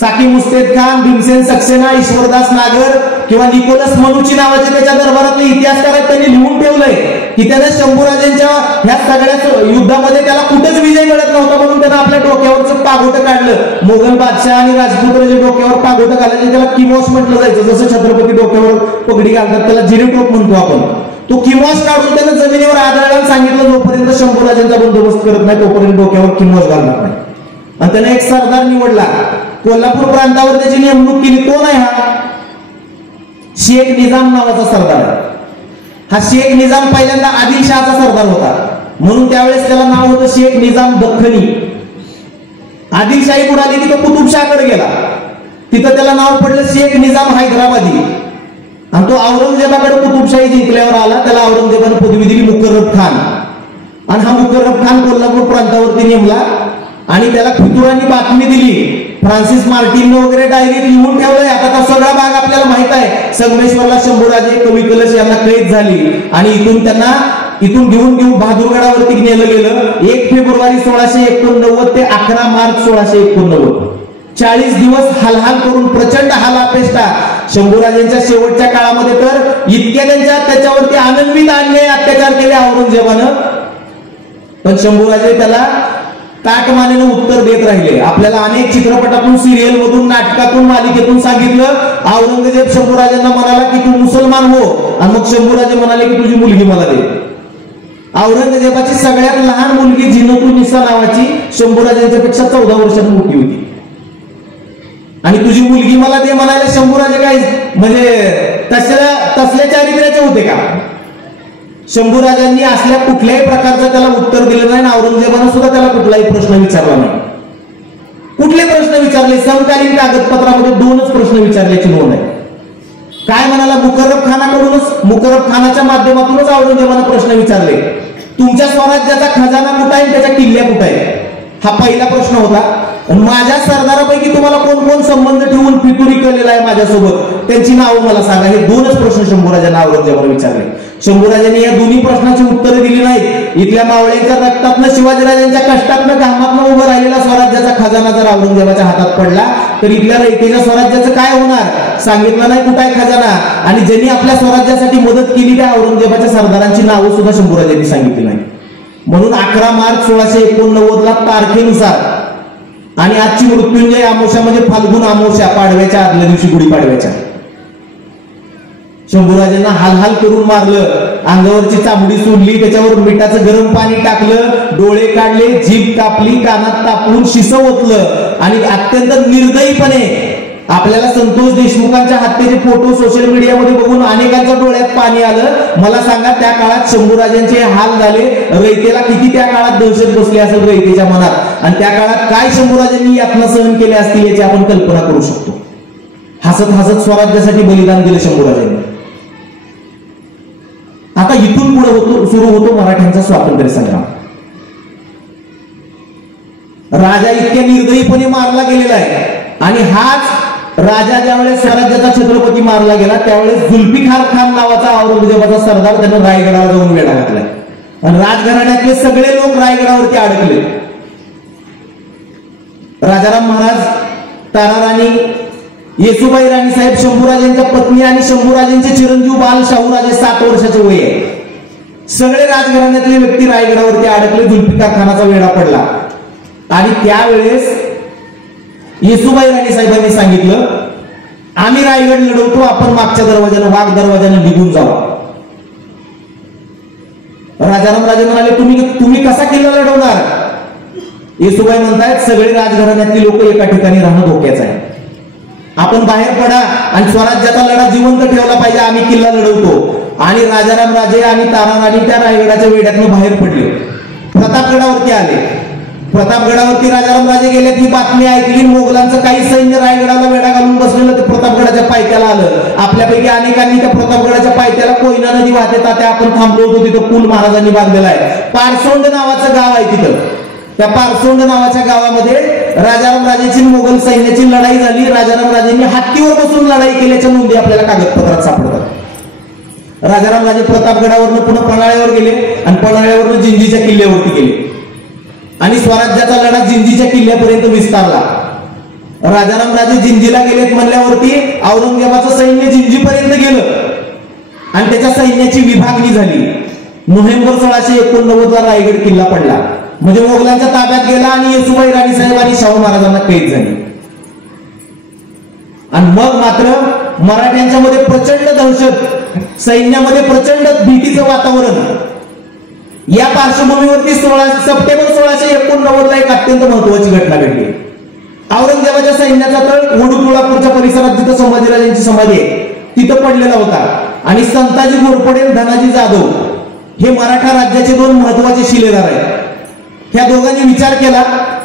साकी मुस्तेद खान, भीमसेन सक्सेना, ईश्वरदास नागर किंवा निकोलस मनुची नावाचे त्याच्या दरबारातले इतिहासकार आहेत. त्यांनी लिहून ठेवलंय की त्यानं शंभूराजांच्या ह्या सगळ्या युद्धामध्ये त्याला कुठेच विजय मिळत नव्हता, म्हणून त्यानं आपल्या डोक्यावरचं पागोटं काढलं. मोगल बादशाह आणि राजपुत्राच्या डोक्यावर पागोटं घालायचे, त्याला किमॉस म्हटलं जायचं. जसं छत्रपती डोक्यावर पगडी घालतात त्याला जिरेटोप म्हणतो आपण. तो किमॉस काढून त्यानं जमिनीवर आदळायला सांगितलं, जोपर्यंत शंभूराजांचा बंदोबस्त करत नाही तोपर्यंत डोक्यावर किमॉस घालणार नाही. आणि त्याने एक सरदार निवडला. कोल्हापूर प्रांतावर त्याची नेमणूक केली. कोण आहे हा? शेख निजाम नावाचा सरदार आहे. हा शेख निजाम पहिल्यांदा आदिलशहाचा सरदार होता, म्हणून त्यावेळेस त्याला नाव होतं शेख निजाम दख्खनी. आदिलशाही बुडाली की तो कुतुबशहाकडे गेला, तिथं त्याला नाव पडलं शेख निजाम हैदराबादी. आणि तो औरंगजेबाकडे कुतुबशाही जिंकल्यावर आला. त्याला औरंगजेबाने पदवी दिली मुकर्रब खान. आणि हा मुकर्रब खान कोल्हापूर प्रांतावरती नेमला आणि त्याला फितुरांनी बातमी दिली. फ्रान्सिस मार्टिन वगैरे डायरीत लिहून ठेवलंय. आता तो सगळा भाग आपल्याला माहित आहे. संगमेश्वरला शंभूराजे, कवी कलश यांना कैद झाली आणि इथून त्यांना इथून घेऊन बहादूरगडावरती नेलं गेलं 1 फेब्रुवारी 1689 ते 11 मार्च 1689. 40 दिवस हालहाल करून प्रचंड हालापेष्टा. शंभूराजांच्या शेवटच्या काळामध्ये तर इतके त्याच्यावरती आनंदित अन्याय अत्याचार केले औरंगजेबानं, पण शंभूराजे त्याला ताटमानेनं उत्तर देत राहिले. आपल्याला अनेक चित्रपटातून, सिरियल मधून, नाटकातून, मालिकेतून सांगितलं औरंगजेब शंभूराजांना म्हणाला की तू मुसलमान हो, आणि मग शंभूराजे म्हणाले की तुझी मुलगी मला दे. औरंगजेबाची सगळ्यात लहान मुलगी जिनतुनिसा नावाची शंभूराजांच्या पेक्षा 14 वर्षांनी मोठी होती, आणि तुझी मुलगी मला दे म्हणाले शंभूराजे काय म्हणजे तसल्या चारित्र्याचे होते का? शंभूराजांनी असल्या कुठल्याही प्रकारचं त्याला उत्तर दिलं नाही, औरंगजेबानं सुद्धा त्याला कुठलाही प्रश्न विचारला नाही. कुठले प्रश्न विचारले? समकालीन कागदपत्रामध्ये 2च प्रश्न विचारल्याची नोंद आहे. काय म्हणाला? मुकर्रब खानाच्या माध्यमातूनच औरंगजेबानं प्रश्न विचारले, तुमच्या स्वराज्याचा खजाना कुठं आहे, त्याच्या किल्ल्या कुठं आहे? हा पहिला प्रश्न होता. माझ्या सरदारापैकी तुम्हाला कोण कोण संबंध ठेवून फितुरी केलेला आहे माझ्यासोबत, त्यांची नावं मला सांगा. हे 2च प्रश्न शंभूराजांना औरंगजेबाला विचारले. शंभूराजांनी या दोन्ही प्रश्नाची उत्तरं दिली नाहीत. इथल्या मावळ्यांच्या रक्तातनं, शिवाजीराजांच्या कष्टातनं, घामातनं उभं राहिलेला स्वराज्याचा खजाना जर औरंगजेबाच्या हातात पडला तर इथल्या रयतेच्या स्वराज्याचं काय होणार? सांगितलं नाही कुठं आहे खजाना, आणि ज्यांनी आपल्या स्वराज्यासाठी मदत केली त्या औरंगजेबाच्या सरदारांची नावं सुद्धा शंभूराजांनी सांगितली नाही. म्हणून 11 मार्च 1689 तारखेनुसार, आणि आजची मृत्युंजय अमावस्या म्हणजे फाल्गुन अमावस्या, पाडव्याच्या आदल्या दिवशी, गुढीपाडव्याच्या, शंभूराजांना हालहाल करून मारलं. अंगावरची चामडी सोडली, त्याच्यावर मिठाचं गरम पाणी टाकलं, डोळे काढले, जीभ कापली, कानात तापवून शिसं ओतलं, आणि अत्यंत निर्दयीपणे आपल्याला संतोष देशमुखांच्या हत्येचे फोटो सोशल मीडियामध्ये बघून अनेकांच्या डोळ्यात पाणी आलं. मला सांगा, त्या काळात शंभूराजांचे हाल झाले, रयतेला किती त्या काळात दहशत बसली असेल रयतेच्या मनात, आणि त्या काळात काय शंभूराजांनी यातना सहन केले असतील याची आपण कल्पना करू शकतो. हसत हसत स्वराज्यासाठी बलिदान दिलं शंभूराजांनी. आता इथून पुढे सुरू होतो मराठ्यांचा स्वातंत्र्य संग्राम. राजा इतक्या निर्दयीपणे मारला गेलेला आहे, आणि हाच राजा ज्यावेळेस स्वराज्याचा छत्रपती मारला गेला त्यावेळेस जुल्फिकार खान नावाचा औरंगजेबाचा सरदार त्यानं रायगडावर जाऊन वेढा घातलाय, आणि राजघराण्यातले सगळे लोक रायगडावरती अडकले. राजाराम महाराज, ताराराणी, येसुबाई राणी साहेब, शंभूराजांच्या पत्नी आणि शंभूराजांचे चिरंजीव बाल शाहूराजे 7 वर्षाचे वय आहे, सगळे राजघराण्यातले व्यक्ती रायगडावरती अडकले. जुल्फिकार खानाचा वेढा पडला, आणि त्यावेळेस येसुबाई राणी साहेबांनी सांगितलं, आम्ही रायगड लढवतो, आपण मागच्या दरवाजानं, वाघ दरवाजानं निघून जाऊ. राजाराम राजे म्हणाले, तुम्ही कसा किल्ला लढवणार? येसुबाई म्हणतायत, सगळे राजघराण्यातली लोक एका ठिकाणी राहणं धोक्याचं आहे, आपण बाहेर पडा आणि स्वराज्याचा लढा जिवंत ठेवला पाहिजे, आम्ही किल्ला लढवतो. आणि राजाराम राजे आणि ताराराणी त्या रायगडाच्या वेढ्यातून बाहेर पडले, प्रतापगडावरती आले. प्रतापगडावरती राजाराम राजे गेले, ती बातमी ऐकली, मोगलांचं काही सैन्य रायगडाला वेढा घालून बसलेलं ते प्रतापगडाच्या पायथ्याला आलं. आपल्यापैकी अनेकांनी त्या प्रतापगडाच्या पायथ्याला कोयना नदी वाहते त्या आपण थांबलो होतो, तिथं पूल महाराजांनी बांधलेला आहे. पारसोंड नावाचं गाव आहे तिथं. त्या पारसोंड नावाच्या गावामध्ये राजाराम राजेची मोगल सैन्याची लढाई झाली. राजाराम राजेंनी हत्तीवर बसून लढाई केल्याच्या नोंदी आपल्याला कागदपत्रात सापडतात. राजाराम राजे प्रतापगडावरनं पुन्हा पन्हाळ्यावर गेले, आणि पन्हाळ्यावरनं जिंजीच्या किल्ल्यावरती गेले, आणि स्वराज्याचा लढा जिंजीच्या किल्ल्यापर्यंत विस्तारला. राजाराम राजे जिंजीला गेलेत म्हणल्यावरती औरंगजेबाचं सैन्य जिंजीपर्यंत गेलं, आणि त्याच्या सैन्याची विभागणी झाली. नोव्हेंबर 1689 रायगड किल्ला पडला, म्हणजे मोगलांच्या ताब्यात गेला, आणि येसुबाई राणी साहेब आणि शाहू महाराजांना कैद झाली. आणि मग मात्र मराठ्यांच्या मध्ये प्रचंड दहशत, सैन्यामध्ये प्रचंड भीतीचं वातावरण. या पार्श्वभूमीवरती सप्टेंबर 1689 एक अत्यंत महत्वाची घटना घडली. औरंगजेबाच्या सैन्याचा तळ वडूतुळापूरच्या परिसरात जिथं संभाजीराजांची समाधी आहे तिथं पडलेला होता, आणि संताजी घोरपडे, धनाजी जाधव हे मराठा राज्याचे 2 महत्वाचे शिलेदार आहेत. ह्या दोघांनी विचार केला,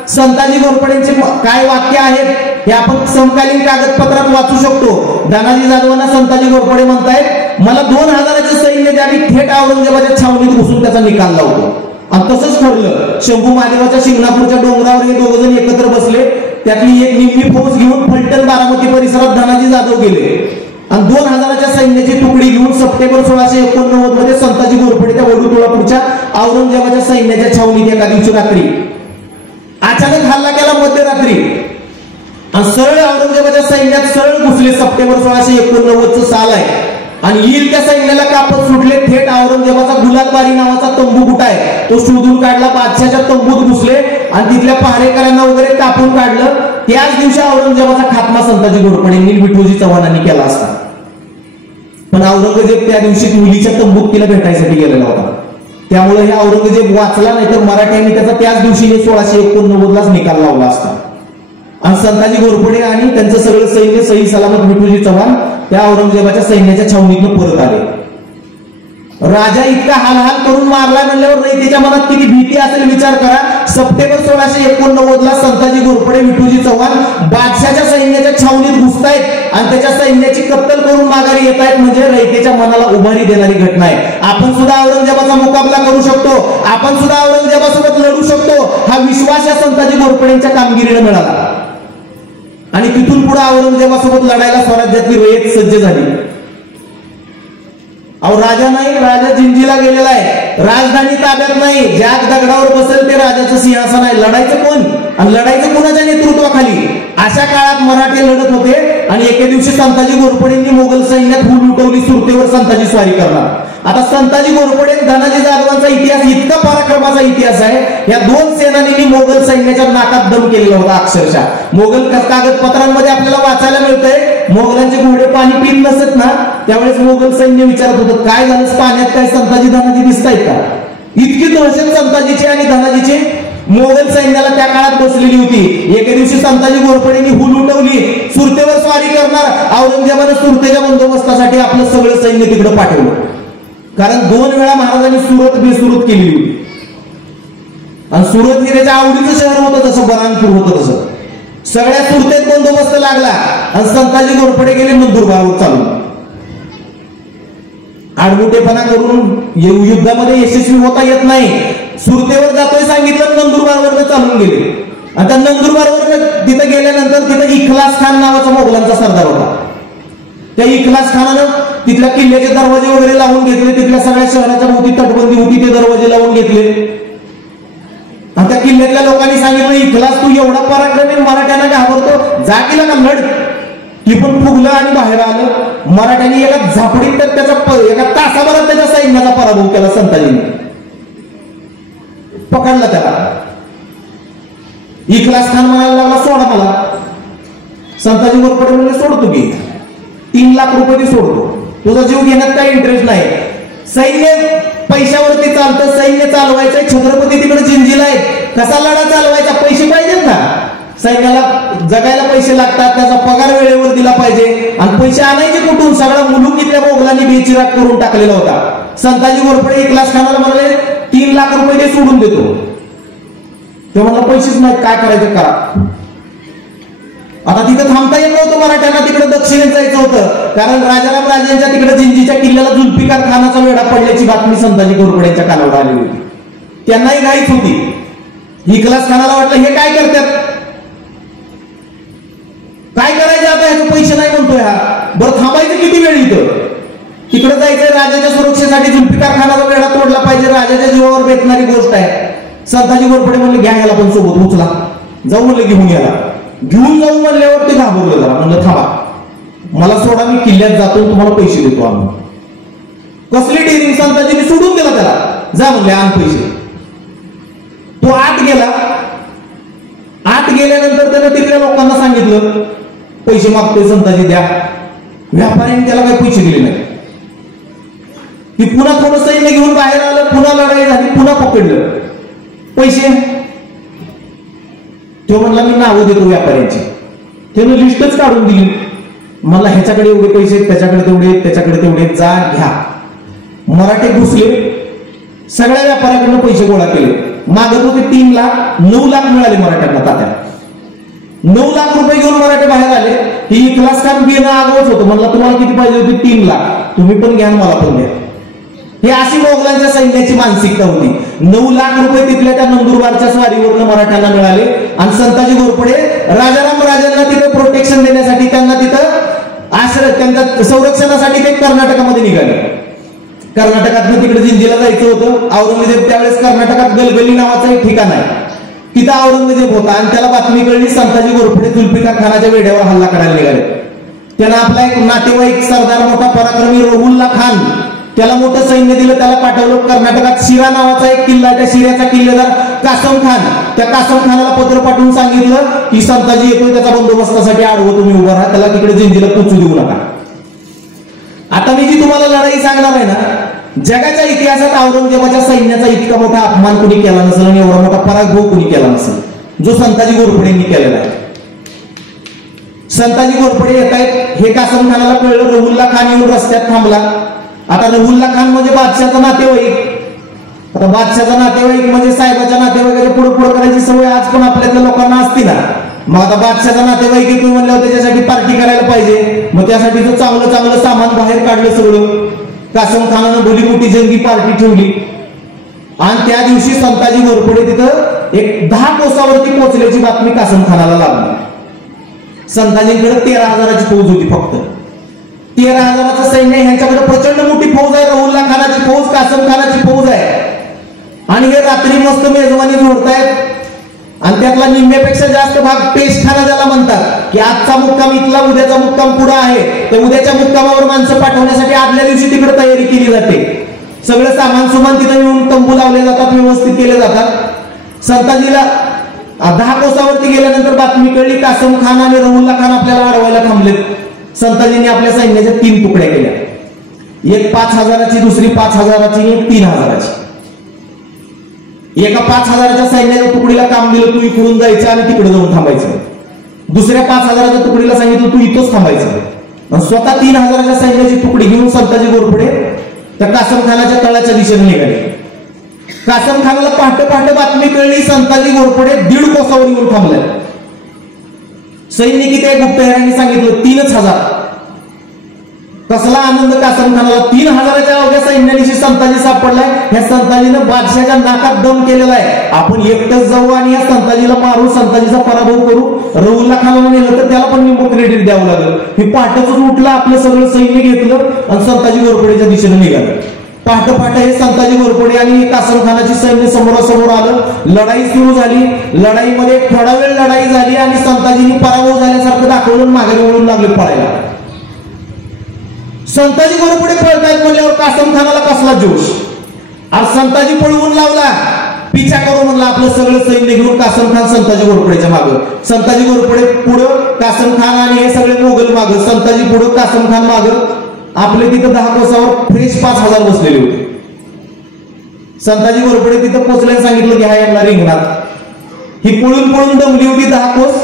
संताजी घोरपडेंचे काय वाक्य आहेत हे आपण समकालीन कागदपत्रात वाचू शकतो. धनाजी जाधवांना संताजी घोरपडे म्हणतायत, मला 2000चे सैन्य द्यावी, थेट औरंगजेबाच्या छावणीत घुसून त्याचा निकाल लावतो. आणि तसंच ठरलं. शंभू महादेवाच्या शिंगणापूरच्या डोंगरावर हे 2 जण एकत्र बसले. त्यातली एक निम्मी फौज घेऊन फलटण बारामती परिसरात धनाजी जाधव गेले, आणि 2000च्या सैन्याची तुकडी घेऊन सप्टेंबर 1689 मध्ये संताजी घोरपडे त्या वडूतोळापूरच्या औरंगजेबाच्या सैन्याच्या छावणीत एका दिवशी रात्री अचानक हल्ला केला मध्यरात्री आणि सरळ औरंगजेबाच्या सैन्यात सरळ घुसले. सप्टेंबर 1689 साल आहे आणि येईल त्या सैन्याला कापत सुटले. थेट औरंगजेबाचा गुलालबारी नावाचा तंबू कुठं आहे तो शोधून काढला. बादशाच्या तंबूत घुसले आणि तिथल्या पहारेकऱ्यांना वगैरे कापून काढलं. त्याच दिवशी औरंगजेबाचा खात्मा संताजी घोरपडेंनी विठोजी चव्हाणांनी केला असता. पण औरंगजेब त्या दिवशी मुलीच्या तंबूत तिला भेटायसाठी गेलेला होता. त्यामुळे हे औरंगजेब वाचला नाही तर मराठ्यांनी त्याचा त्याच दिवशी 1689लाच निकाल लावला असता. आणि संताजी घोरपडे आणि त्यांचं सगळं सैन्य सही सलामत विठोजी चव्हाण त्या औरंगजेबाच्या सैन्याच्या छावणीतून परत आले. राजा इतका हालहाल करून मारला म्हणल्यावर रयतेच्या मनात किती भीती असेल विचार करा. सप्टेंबर 1689ला संताजी घोरपडे विठोजी चव्हाण बादशाच्या सैन्याच्या छावणीत घुसतायत आणि त्याच्या सैन्याची कत्तल करून माघारी येत आहेत. म्हणजे रयतेच्या मनाला उभारी देणारी घटना आहे. आपण सुद्धा औरंगजेबाचा मुकाबला करू शकतो. आपण सुद्धा औरंगजेबासोबत लढू शकतो. हा विश्वास या संताजी घोरपडेंच्या कामगिरीने मिळाला आणि तिथून पुढे औरंगजेबासोबत लढायला स्वराज्यातली रयत सज्ज झाली. अहो राजा नाही, राजा जिंजीला गेलेला आहे. राजधानी ताब्यात नाही. ज्या दगडावर बसेल ते राजाचं सिंहासन आहे. लढायचं कोण आणि लढायचं कोणाच्या नेतृत्वाखाली? अशा काळात मराठे लढत होते आणि एके दिवशी संताजी घोरपडेंनी मोगल सैन्यात हुल उठवली. सुरतेवर संताजी स्वारी करणार. आता संताजी घोरपडे धनाजी जाधवांचा इतिहास इतका पराक्रमाचा इतिहास आहे. या दोन सेनानींनी मोगल सैन्याच्या नाकात दम केलेला होता. अक्षरशः मोगल कागदपत्रांमध्ये आपल्याला वाचायला मिळतंय मोगलांचे घोडे पाणी पीत नसत ना त्यावेळेस मोगल सैन्य विचारत होतं काय झालं पाण्यात काय संताजी धनाजी दिसतायत का? इतकी दहशत संताजीची आणि धनाजीची मोगल सैन्याला त्या काळात बसलेली होती. एके दिवशी संताजी घोरपडेंनी हुल उठवली. सुरतेवर स्वारी करणार. औरंगजेबाने सुरतेच्या बंदोबस्तासाठी आपलं सगळं सैन्य तिकडे पाठवलं. कारण 2 वेळा महाराजांनी सुरत बेसुरत केली होती आणि सुरत हे त्याच्या आवडीचं शहर होतं. तसं बरानपूर होतं तसं सगळ्या सुरतेत बंदोबस्त लागला आणि संताजी घोरपडे गेले नंदुरबारवर चालून. आडमुठेपणा करून युद्धामध्ये यशस्वी होता येत नाही. सुरतेवर जातोय सांगितलं नंदुरबारवर चालून गेले आणि त्या नंदुरबारवर तिथे गेल्यानंतर तिथे इखलास खान नावाचा मोगलांचा सरदार होता. त्या इखलास खानानं तिथल्या किल्ल्याचे दरवाजे वगैरे लावून घेतले. तिथल्या सगळ्या शहराच्या भोवती तटबंदी होती ते दरवाजे लावून घेतले आणि त्या किल्ल्यातल्या लोकांनी सांगितलं इखलास तू एवढा पराक्रमी मराठ्यांना घाबरतो जा की का लढ. ती पण फुगलं आणि बाहेर आलं. मराठ्यांनी एका झापडीत तर त्याचा एका तासाभरात त्याच्या सैन्याचा पराभव केला. संताजीने पकडला त्याला. इखलास खान म्हणायला लागला सोडा मला. संताजी घोरपडे म्हणजे सोडतो की 3 लाख रुपये ती सोडतो. तुझा जीव घेण्यात काही इंटरेस्ट नाही. सैन्य पैशावरती चालतं. सैन्य चालवायचंय. छत्रपती तिकडे जिंजीला आहे. कसा लढा चालवायचा? पैसे पाहिजेत ना. सैन्याला जगायला पैसे लागतात. त्याचा पगार वेळेवर दिला पाहिजे आणि पैसे आणायचे कुठून? सगळा मुलूक इथल्या मोगलांनी बेचिराग करून टाकलेला होता. संताजी घोरपडे इखलास खानाला म्हणाले 3 लाख रुपये ते सोडून देतो. ते म्हणला पैसेच नाहीत काय करायचं करा. आता तिथं थांबता येत नव्हतं मराठ्यांना. तिकडे दक्षिणेत जायचं होतं कारण राजाराम राजेंच्या तिकडे जिंजीच्या किल्ल्याला जुल्फिकार खानाचा वेढा पडल्याची बातमी संताजी घोरपडेंच्या कानावर आलेली होती. त्यांनाही घाईच होती. इखलास खानाला वाटलं हे काय करतात काय करायचं आता ह्याचे पैसे नाही म्हणतोय हा. बरं थांबायचं किती वेळ इथं? तिकडे जायचंय. राजाच्या सुरक्षेसाठी जुल्फिकार खानाचा वेढा तोडला पाहिजे. राजाच्या जीवावर बेतणारी गोष्ट आहे. संताजी घोरपडे म्हणले घ्या याला पण सोबत उचला. जाऊ म्हणले घेऊन याला. घेऊन जाऊ म्हणल्यावर ते घाबरलं जरा. म्हणलं थांबा मला सोडा मी किल्ल्यात जातो तुम्हाला पैसे देतो आम्ही. कसली डेअरिंग. संताजीने सोडून दिला त्याला. जा म्हणले आण पैसे. तो आत गेला. आत गेल्यानंतर त्यानं तिथल्या लोकांना सांगितलं पैसे मागतोय संताजी द्या. व्यापाऱ्यांनी त्याला काही पैसे दिले नाही. ती पुन्हा थोडं सैन्य घेऊन बाहेर आलं. पुन्हा लढाई झाली. पुन्हा पकडलं. पैसे तो म्हणला मी नावं देतो व्यापाऱ्यांची. त्यानं लिस्टच काढून दिली. मला ह्याच्याकडे एवढे पैसे त्याच्याकडे तेवढे त्याच्याकडे तेवढे जा घ्या. मराठे घुसले. सगळ्या व्यापाऱ्यांकडून पैसे गोळा केले. मागत होते 3 लाख. 9 लाख मिळाले मराठ्यांना तात्या. 9 लाख रुपये घेऊन मराठे बाहेर आले. ही इखलास खान बिना आगाऊच होतं. म्हणला तुम्हाला किती पाहिजे होती? 3 लाख. तुम्ही पण घ्या मला पण द्या. ही अशी मोगलांच्या सैन्याची मानसिकता होती. 9 लाख रुपये तिथल्या त्या नंदुरबारच्या स्वारीवरून मराठ्यांना मिळाले आणि संताजी घोरपडे राजाराम राजांना तिथं प्रोटेक्शन देण्यासाठी त्यांना तिथं आश्रय त्यांच्या संरक्षणासाठी ते कर्नाटकामध्ये निघाले. कर्नाटकातनं तिकडे जिंजीला जायचं होतं. औरंगजेब त्यावेळेस कर्नाटकात गलगली नावाचं एक ठिकाण आहे, तिथं औरंगजेब होता आणि त्याला बातमी कळली संताजी घोरपडे जुल्फिकार खानाच्या वेड्यावर हल्ला करायला निघाले. त्यानं आपला एक नातेवाईक सरदार मोठा पराक्रमी रहुल्ला खान, त्याला मोठं सैन्य दिलं, त्याला पाठवलं. कर्नाटकात शिरा नावाचा एक किल्ला, त्या शिऱ्याचा किल्लेदार कासम खान, त्या कासम खानाला पत्र पाठवून सांगितलं की संताजी येतोय, त्याचा बंदोबस्तासाठी आडवं तुम्ही उभा राहा, त्याला तिकडे जिंजीला पोचू देऊ नका. आता मी जी तुम्हाला लढाई सांगणार आहे ना, जगाच्या इतिहासात औरंगजेबाच्या सैन्याचा इतका मोठा अपमान कुणी केला नसेल आणि एवढा मोठा पराभव कुणी केला नसेल जो संताजी घोरपडेंनी केलेला आहे. संताजी घोरपडे येत आहेत हे कासम खानाला कळलं. रहुल्ला खान येऊन रस्त्यात थांबला. आता रहुल्ला खान म्हणजे बादशाचा नातेवाईक. आता बादशाचा नातेवाईक म्हणजे साहेबाच्या नातेवाईकाच्या पुढे पुढे करायची सवय आज पण आपल्यातल्या लोकांना असते ना. मग आता बादशाचा नातेवाईक येतो म्हणल्यावर त्याच्यासाठी पार्टी करायला पाहिजे. मग त्यासाठी चांगलं चांगलं सामान बाहेर काढलं सगळं. कासम खानानं भली मोठी जंगी पार्टी ठेवली आणि त्या दिवशी संताजी घोरपडे तिथं एक 10 कोसावरती पोहोचल्याची बातमी कासम खानाला लागली. संताजींकडे 13,000ची फौज होती फक्त. 13,000चं सैन्य, ह्यांच्याकडे प्रचंड मोठी फौज आहे. रहुल्ला खानाची फौज, कासम खानाची फौज आहे आणि हे रात्री मस्त मेजवानी जोडतायत आणि त्यातला निम्म्यापेक्षा जास्त भाग पेशखाना ज्याला म्हणतात की आजचा मुक्काम इथला, उद्याचा मुक्काम पुढे आहे, तर उद्याच्या मुक्कामावर माणसं पाठवण्यासाठी आदल्या दिवशी तिकडे तयारी केली जाते. सगळं सामान सुमान तिथे येऊन तंबू लावले जातात, व्यवस्थित केले जातात. संताजीला 10 कोसावरती गेल्यानंतर बातमी कळली कासम खान आणि रहुल्ला खान आपल्याला अडवायला थांबलेत. संताजींनी आपल्या सैन्याच्या 3 तुकड्या केल्या, एक 5,000ची, दुसरी 5,000ची, एक 3,000ची. एका 5,000च्या सैन्याच्या तुकडीला काम दिलं, तू इकडून जायचं आणि तिकडे जाऊन थांबायचं. दुसऱ्या 5,000च्या तुकडीला सांगितलं तू इथंच थांबायचं. स्वतः 3,000च्या सैन्याची तुकडी घेऊन संताजी घोरपडे त्या कासम खानाच्या तळाच्या दिशेने निघाले. कासम खानाला पहाटे पहाटे बातमी कळली संताजी घोरपडे 1.5 कोसावर येऊन थांबले. सैनिकी त्या गुप्तहेरांनी सांगितलं 3,000. कसला आनंद कासम खानाला. 3,000च्या अवघ्या सैन्यानिशी संताजी सापडलाय. ह्या संताजीनं बादशाच्या नाकात दम केलेला आहे. आपण एकटंच जाऊ आणि या संताजीला मारू, संताजीचा पराभव करू. रहुल्ला खानाला नेलं तर त्याला पण निंबू क्रेडिट द्यावं लागलं. मी पहाटच उठलं, आपलं सगळं सैन्य घेतलं आणि संताजी घोरपडेच्या दिशेने निघालं. पहाटे पहाटे हे संताजी घोरपडे आणि कासम खानाची सैन्य समोरासमोर आलं. लढाई सुरू झाली. लढाईमध्ये थोडा वेळ लढाई झाली आणि संताजींनी पराभव झाल्यासारखं दाखवलं, मागे वळून लागले पळायला. संताजी घोरपडे पळतायत म्हणल्यावर कासम खानाला कसला जोश. आज संताजी पळवून लावला, पिछा करू म्हणला आपलं सगळं सैन्य घेऊन कासम खान संताजी घोरपडेच्या मागं. संताजी घोरपडे पुढं, कासम खान आणि हे सगळे मोगल मागं. संताजी पुढं, कासम खान मागं. आपले तिथं 10 कोसावर फ्रेश 5,000 बसलेले होते. संताजी घोरपडे तिथं पोहोचल्याने सांगितलं की हा यांना रिंगणात. ही पळून पळून दमली होती 10 कोस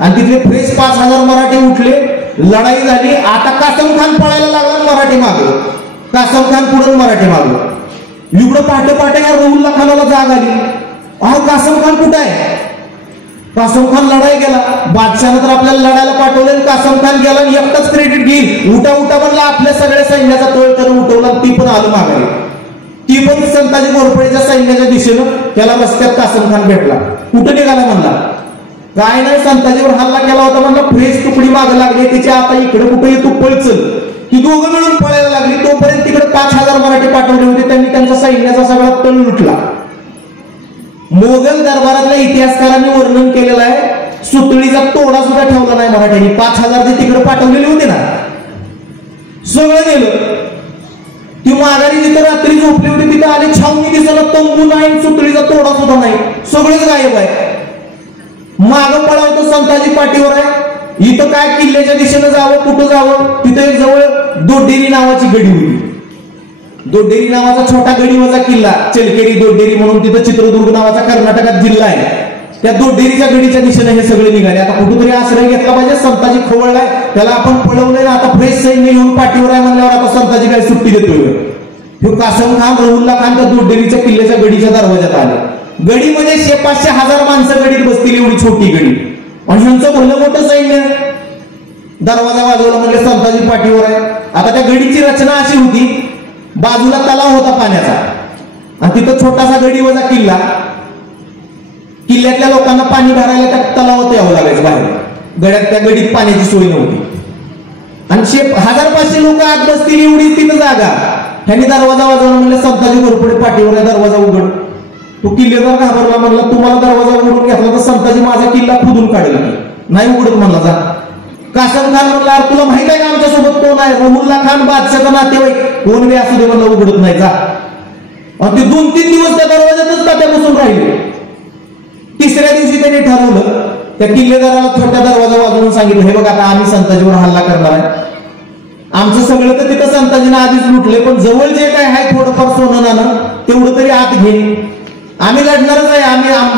आणि तिथले फ्रेश 5,000 मराठे उठले. लढाई झाली. आता कासम खान पळायला लागला, मराठे मागं. कासम खान पुढे, मराठे मागं. इकडं पहाटे पहाटे या रहुल्ला खानाला जाग आली. अहो कासम खान कुठं आहे? कासम खान लढाई गेला. बादशाहनं तर आपल्याला लढायला पाठवलं, कासम खान गेला आणि एकटाच क्रेडिट घेईल. उठा उठा म्हणला, आपल्या सगळ्या सैन्याचा तळ त्यानं उठवला. ती पण आलं माघारी. ती पण संताजी घोरपडेच्या सैन्याच्या दिशेनं. त्याला रस्त्यात कासम खान भेटला. कुठं निघाला म्हणला? काय नाही, संताजीवर हल्ला केला होता म्हणला. फ्रेश तुकडी मागे लागली तिच्या. आता इकडे कुठे येतो पळचल. ही दोघं मिळून पळायला लागली. तोपर्यंत तिकडे 5,000 मराठी पाठवले होते. त्यांनी त्यांच्या सैन्याचा सगळा तळ लुटला. मोगल दरबारातल्या इतिहासकारांनी वर्णन केलेलं आहे, सुतळीचा तोडा सुद्धा ठेवला नाही मराठ्यांनी. 5,000 जे तिकडे पाठवलेले होते ना, सगळं गेलं. ती माघारी जिथं रात्री झोपली होती तिथं आली, छावणी दिसला, तंबू नाही, सुतळीचा तोडा सुद्धा नाही, सगळंच गायब आहे. मागं पळावतो संताजी पाठीवर आहे. इथं काय किल्ल्याच्या दिशेनं जावं, कुठं जावं? तिथं एक जवळ दोड्डेरी नावाची गडी होती. दोड्डेरी नावाचा छोटा गडीवरचा किल्ला, चलकेरी दोड्डेरी म्हणून तिथं चित्रदुर्ग नावाचा कर्नाटकात जिल्हा आहे. त्या दोड्डेरीच्या गडीच्या दिशेने हे सगळे निघाले. आता कुठेतरी आश्रय घेतला पाहिजे. संताजी खवळलाय, त्याला आपण पळवलंय. आता फ्रेश सैन्य येऊन पाठीवर आहे म्हणल्यावर आता संताजी काय सुट्टी देतोय. कासम खान, रहुल्ला खान त्या दोड्डेरीच्या किल्ल्याच्या गडीच्या दरवाजात आले. गडीमध्ये 500-1000 माणसं गडीत बसतील, एवढी छोटी गडी आणि ह्यांचं भलं मोठं सैन्य. दरवाजा वाजवला म्हणजे संताजी पाठीवर आहे. आता त्या गडीची रचना अशी होती, बाजूला तलाव होता पाण्याचा आणि तिथं छोटासा गडीवरचा किल्ला. किल्ल्यातल्या लोकांना पाणी भरायला त्या तलावात यावं लागायचं बाहेर. गड्यात त्या गडीत पाण्याची सोय नव्हती. आणि 1500 लोक आत बसतील एवढी तिथं जागा. त्यांनी दरवाजा वाजवला, म्हणलं संताजी घोरपडे पाठीवर आहे, दरवाजा उघड. तो किल्लेदार घाबरला, म्हणला तुम्हाला दरवाजा उघडून घेतला तर संताजी माझा किल्ला खुदून काढेल. नाही उघडत म्हणला. जा. कासम खान म्हणला, तुला माहित आहे का आमच्यासोबत कोण आहे? रहुल्ला खान बादशाहचा नातेवाईक. कोण बी असू दे म्हणला, उघडत नाही. जा. आणि ते 2-3 दिवस त्या दरवाजातच तात्या बसून राहिले. तिसऱ्या दिवशी त्यांनी ठरवलं, त्या किल्लेदाराला छोट्या दरवाजा वाजवून सांगितलं, हे बघा आता आम्ही संताजीवर हल्ला करणार आहे. आमचं सगळं तर तिथं संताजीनं आधीच लुटले, पण जवळ जे काय आहे थोडंफार सोनं नाणं तेवढं तरी आत घे. आम्ही लढणारच आहे.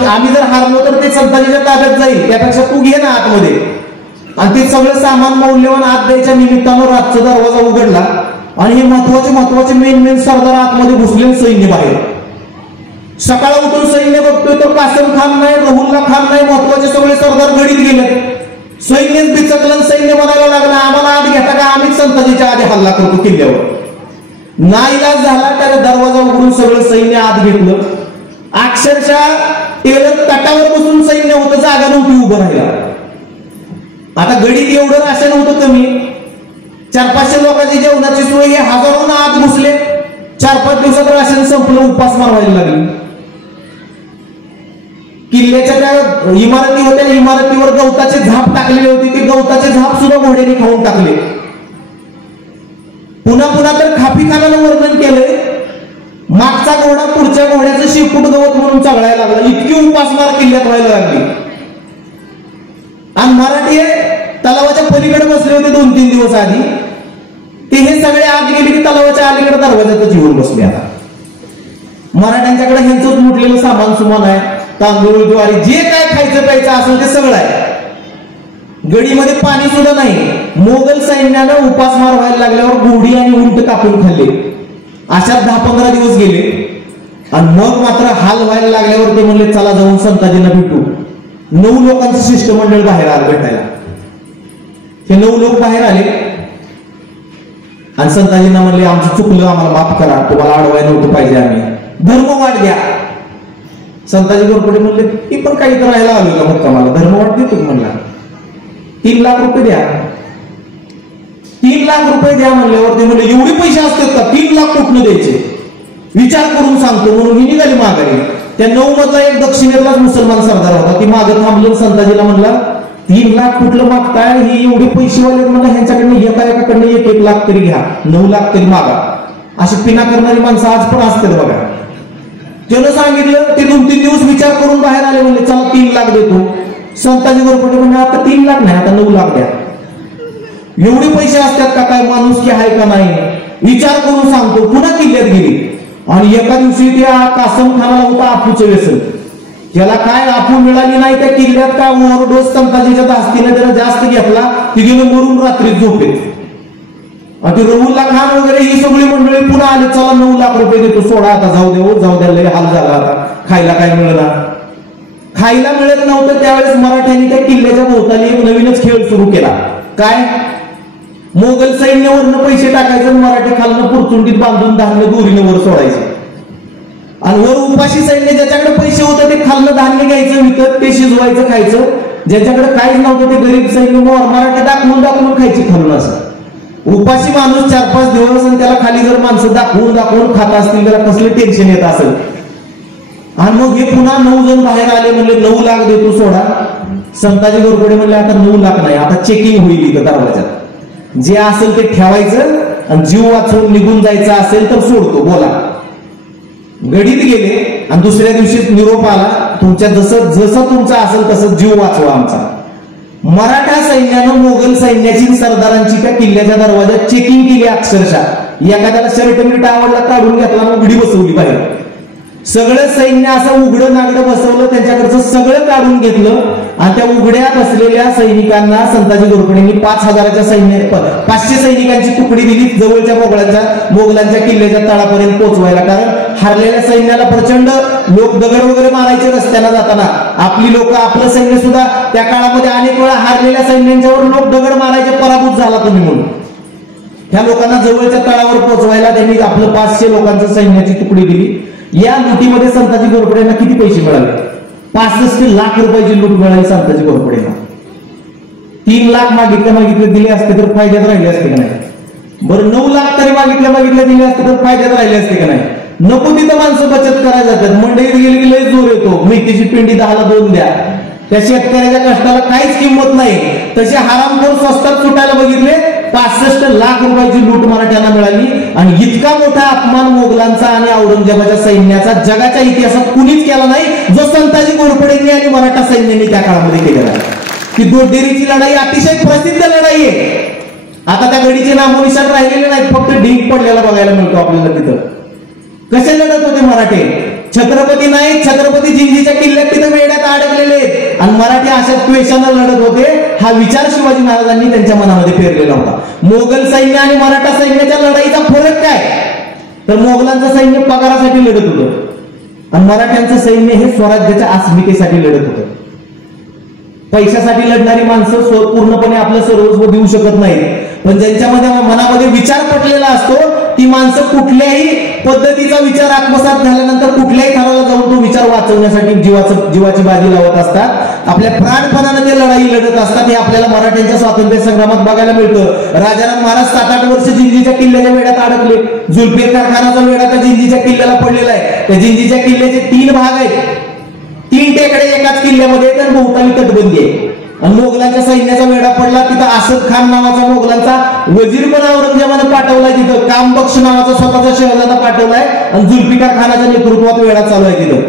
आम्ही जर हारलो तर ते संताजीच्या ताब्यात जाईल, त्यापेक्षा तू घे ना आतमध्ये. आणि ते सगळं सामान मौल्यवान आत द्यायच्या निमित्तानं रातचा दरवाजा उघडला आणि हे महत्वाचे मेन सरदार आतमध्ये घुसले, सैन्य बाहेर. सकाळ उठून सैन्य बघतोय तर कासम खान नाही, रहुल्ला खान नाही, महत्वाचे सगळे सरदार गडीत गेले. सैन्यच बिचकलं. सैन्य म्हणायला लागला, आम्हाला आत घेता का? आम्हीच संताजीच्या आधी हल्ला करतो किल्ल्यावर. नाईलाज झाला, त्याने दरवाजा उघडून सगळं सैन्य आत घेतलं. अक्षरशः टेलर तटावर बसून सैन्य होतं, जागा नव्हती उभं राहिला. आता गडीत एवढं राशन होतं कमी, 400-500 लोकांची जेवणाची सोय, हे हजारोनं आत घुसले. 4-5 दिवसात राशन संपलं, उपासमार व्हायला लागली. किल्ल्याच्या त्या इमारती होत्या, इमारतीवर गवताचे झाप टाकलेले होते, ते गवताचे झाप सुद्धा घोड्याने खाऊन टाकले. पुन्हा तर खाफीखानानं वर्णन केलंय, मागचा घोडा पुढच्या घोड्याचं शिरपूट गवत म्हणून चघळायला लागला. इतकी उपासमार किल्ल्यात व्हायला लागली. आणि मराठी तलावाच्या पलीकडे बसले होते 2-3 दिवस आधी. ते हे सगळे आत गेले की तलावाच्या अलीकडे दरवाजातच येऊन बसले. आता मराठ्यांच्याकडे ह्यांचंच मुटलेलं सामान सुमान आहे, तांदूळ ज्वारी जे काय खायचं प्यायचं असेल ते सगळं आहे. गडीमध्ये पाणी सुद्धा नाही. मोगल सैन्यानं उपासमार व्हायला लागल्यावर घोडी आणि उंट कापून खाल्ले. अशा 10-15 दिवस गेले. आणि मग मात्र हाल व्हायला लागल्यावर ते म्हणले, चला जाऊन संताजींना भेटू. 9 लोकांचं शिष्टमंडळ बाहेर आलं भेटायला. हे 9 लोक बाहेर आले आणि संताजींना म्हणले, आमचं चुकलं, आम्हाला माफ करा, तुम्हाला अडवायला नव्हतं पाहिजे, आम्ही धर्मवाट द्या. संताजी घोरपडे म्हणले, ती पण काही तर राहायला आलो का मुक्कामाला, धर्मवाट देतो म्हणला. 3 लाख रुपये द्या. 3 लाख रुपये द्या म्हणल्यावर ते म्हणले, एवढे पैसे असतात का? 3 लाख कुठनं द्यायचे? विचार करून सांगतो म्हणून ही निघाली माघारी. त्या 9 मधला एक दक्षिणेतलाच मुसलमान सरदार होता. ती मागं थांबलं, संताजीला म्हणला, 3 लाख कुठलं मागताय? ही एवढे पैसेवाले म्हणा, ह्यांच्याकडनं एकाकडनं 1-1 लाख तरी घ्या, 9 लाख तरी मागा. अशी पिना करणारी माणसं आज पण असतात बघा. त्यानं सांगितलं. ते 2-3 दिवस विचार करून बाहेर आले, म्हणले चला 3 लाख देतो. संताजी घोरपडे म्हणजे, आता 3 लाख नाही, आता 9 लाख द्या. एवढे पैसे असतात का? काय माणुसकी आहे का नाही? विचार करून सांगतो. पुन्हा किल्ल्यात गेली. आणि एका दिवशी त्या कासम खानाला होता आपूचं व्यसन. त्याला काय आपू मिळाली नाही त्या किल्ल्यात, का ओव्हरडोस संताजीच्या धास्तीने त्याला जास्त घेतला. ती गेलं मरून रात्रीत झोपेत. आणि रहुल्ला खान वगैरे ही सगळी मंडळी पुन्हा आले, चला 9 लाख रुपये देतो, सोडा आता, जाऊ द्या, लय हाल झाला आता, खायला काय मिळणार. खायला मिळत नव्हतं त्यावेळेस मराठ्यांनी त्या किल्ल्याच्या भोवताली एक नवीनच खेळ सुरू केला. काय? मोगल सैन्यावरनं पैसे टाकायचं, मराठी खालनं पुरचुंडीत बांधून धान्य दोरीनं वर सोडायचं. आणि वर उपाशी सैन्य ज्याच्याकडे पैसे होते ते खालनं धान्य घ्यायचं विकत, ते शिजवायचं खायचं. ज्याच्याकडे काहीच नव्हतं ते गरीब सैन्य मराठी दाखवून खायची खालून. असं उपाशी माणूस 4-5 दिवस, आणि त्याला खाली जर माणसं दाखवून खात असतील, त्याला कसले टेन्शन येत असेल. आणि मग हे पुन्हा 9 जण बाहेर आले, म्हणले 9 लाख देतो, सोडा. संताजी घोरपडे म्हणले, आता 9 लाख नाही, आता चेकिंग होईल इथं दरवाजात. जे असेल ते ठेवायचं आणि जीव वाचवून निघून जायचं असेल तर सोडतो, बोला. गडीत गेले आणि दुसऱ्या दिवशी निरोप आला, तुमच्या जसं तुमचं असेल तसं जीव वाचवा आमचा. मराठा सैन्यानं मोगल सैन्याची सरदारांची त्या किल्ल्याच्या दरवाजात चेकिंग केली. अक्षरशः एखाद्याला शर्ट मिनिट आवडला, काढून घेतला, उघडी बसवली बाहेर. सगळं सैन्य असं उघडं नागडं बसवलं, त्यांच्याकडचं सगळं काढून घेतलं. आणि त्या उघड्या बसलेल्या सैनिकांना संताजी घोरपडेंनी 5000च्या 500 सैनिकांची तुकडी दिली जवळच्या मोगलांच्या किल्ल्याच्या तळापर्यंत पोहोचवायला. कारण हरलेल्या सैन्याला प्रचंड लोक दगड वगैरे मारायचे रस्त्याला जाताना. आपली लोक, आपलं सैन्य सुद्धा त्या काळामध्ये अनेक वेळा हरलेल्या सैन्यांच्यावर लोक दगड मारायचे, पराभूत झाला तुम्ही म्हणून. त्या लोकांना जवळच्या तळावर पोहोचवायला त्यांनी आपलं 500 लोकांच्या सैन्याची तुकडी दिली. या लुटीमध्ये संताजी घोरपडेंना किती पैसे मिळाले? 65 लाख रुपयाची लूट मिळाली संताजी घोरपडेंना. 3 लाख मागितले दिले असते तर फायद्यात राहिले असते का नाही? बरं 9 लाख तरी मागितले दिले असते तर फायद्यात राहिले असते का नाही? नको तिथं माणसं बचत करायला जातात, मंडईत गेली की लय जोर येतो, मेथीची पिंडी 10ला 2 द्या. त्या शेतकऱ्याच्या कष्टाला काहीच किंमत नाही. तसे हरामखोर स्वस्तात सुटायला बघितले, 65 लाख रुपयाची लूट मराठ्यांना मिळाली. आणि इतका मोठा अपमान मोगलांचा आणि औरंगजेबाच्या सैन्याचा जगाच्या इतिहासात कुणीच केला नाही जो संताजी घोरपडेंनी आणि मराठा सैन्याने त्या काळामध्ये केलेला आहे. ती दोड्डेरीची लढाई अतिशय प्रसिद्ध लढाई आहे. आता त्या गडीचे नामोनिशाण राहिलेले नाहीत, फक्त ढीग पडलेला बघायला मिळतो आपल्याला तिथं. कसे लढत होते मराठे? छत्रपती नाही, छत्रपती जिंजीच्या किल्ल्यात तिथं वेड्यात अडकलेले आणि मराठी अशा द्वेषानं लढत होते. हा विचार शिवाजी महाराजांनी त्यांच्या मनामध्ये पेरलेला होता. मोगल सैन्य आणि मराठा सैन्याच्या लढाईचा फरक काय? तर मोगलांचं सैन्य पगारासाठी लढत होतं आणि मराठ्यांचं सैन्य हे स्वराज्याच्या अस्मितेसाठी लढत होतं. पैशासाठी लढणारी माणसं पूर्णपणे आपलं सर्वस्व देऊ शकत नाहीत, पण ज्यांच्यामध्ये मनामध्ये विचार पटलेला असतो ती माणसं कुठल्याही पद्धतीचा विचार आत्मसात झाल्यानंतर कुठल्याही थराला जाऊन तो विचार वाचवण्यासाठी जीवाची बाजी लावत असतात. आपल्या प्राणपणाने ते लढाई लढत असतात. हे आपल्याला मराठ्यांच्या स्वातंत्र्य संग्रामात बघायला मिळतं. राजाराम महाराज 7-8 वर्ष जिंजीच्या किल्ल्याच्या वेढ्यात अडकले. जुल्फिकार खानाचा वेढा त्या जिंजीच्या किल्ल्याला पडलेला आहे. त्या जिंजीच्या किल्ल्याचे 3 भाग आहेत, 3 टेकडे एकाच किल्ल्यामध्ये आहेत आणि भोवताली तटबंदी आहे. आणि मोगलांच्या सैन्याचा वेढा पडला. तिथं असद खान नावाचा मोगलांचा वजीर पण औरंगजेबाने पाठवलाय. तिथं कामबख्श नावाचा स्वतःचा शहजादा पाठवलाय आणि जुल्फिकार खानाच्या नेतृत्वात वेढा चालू आहे. तिथं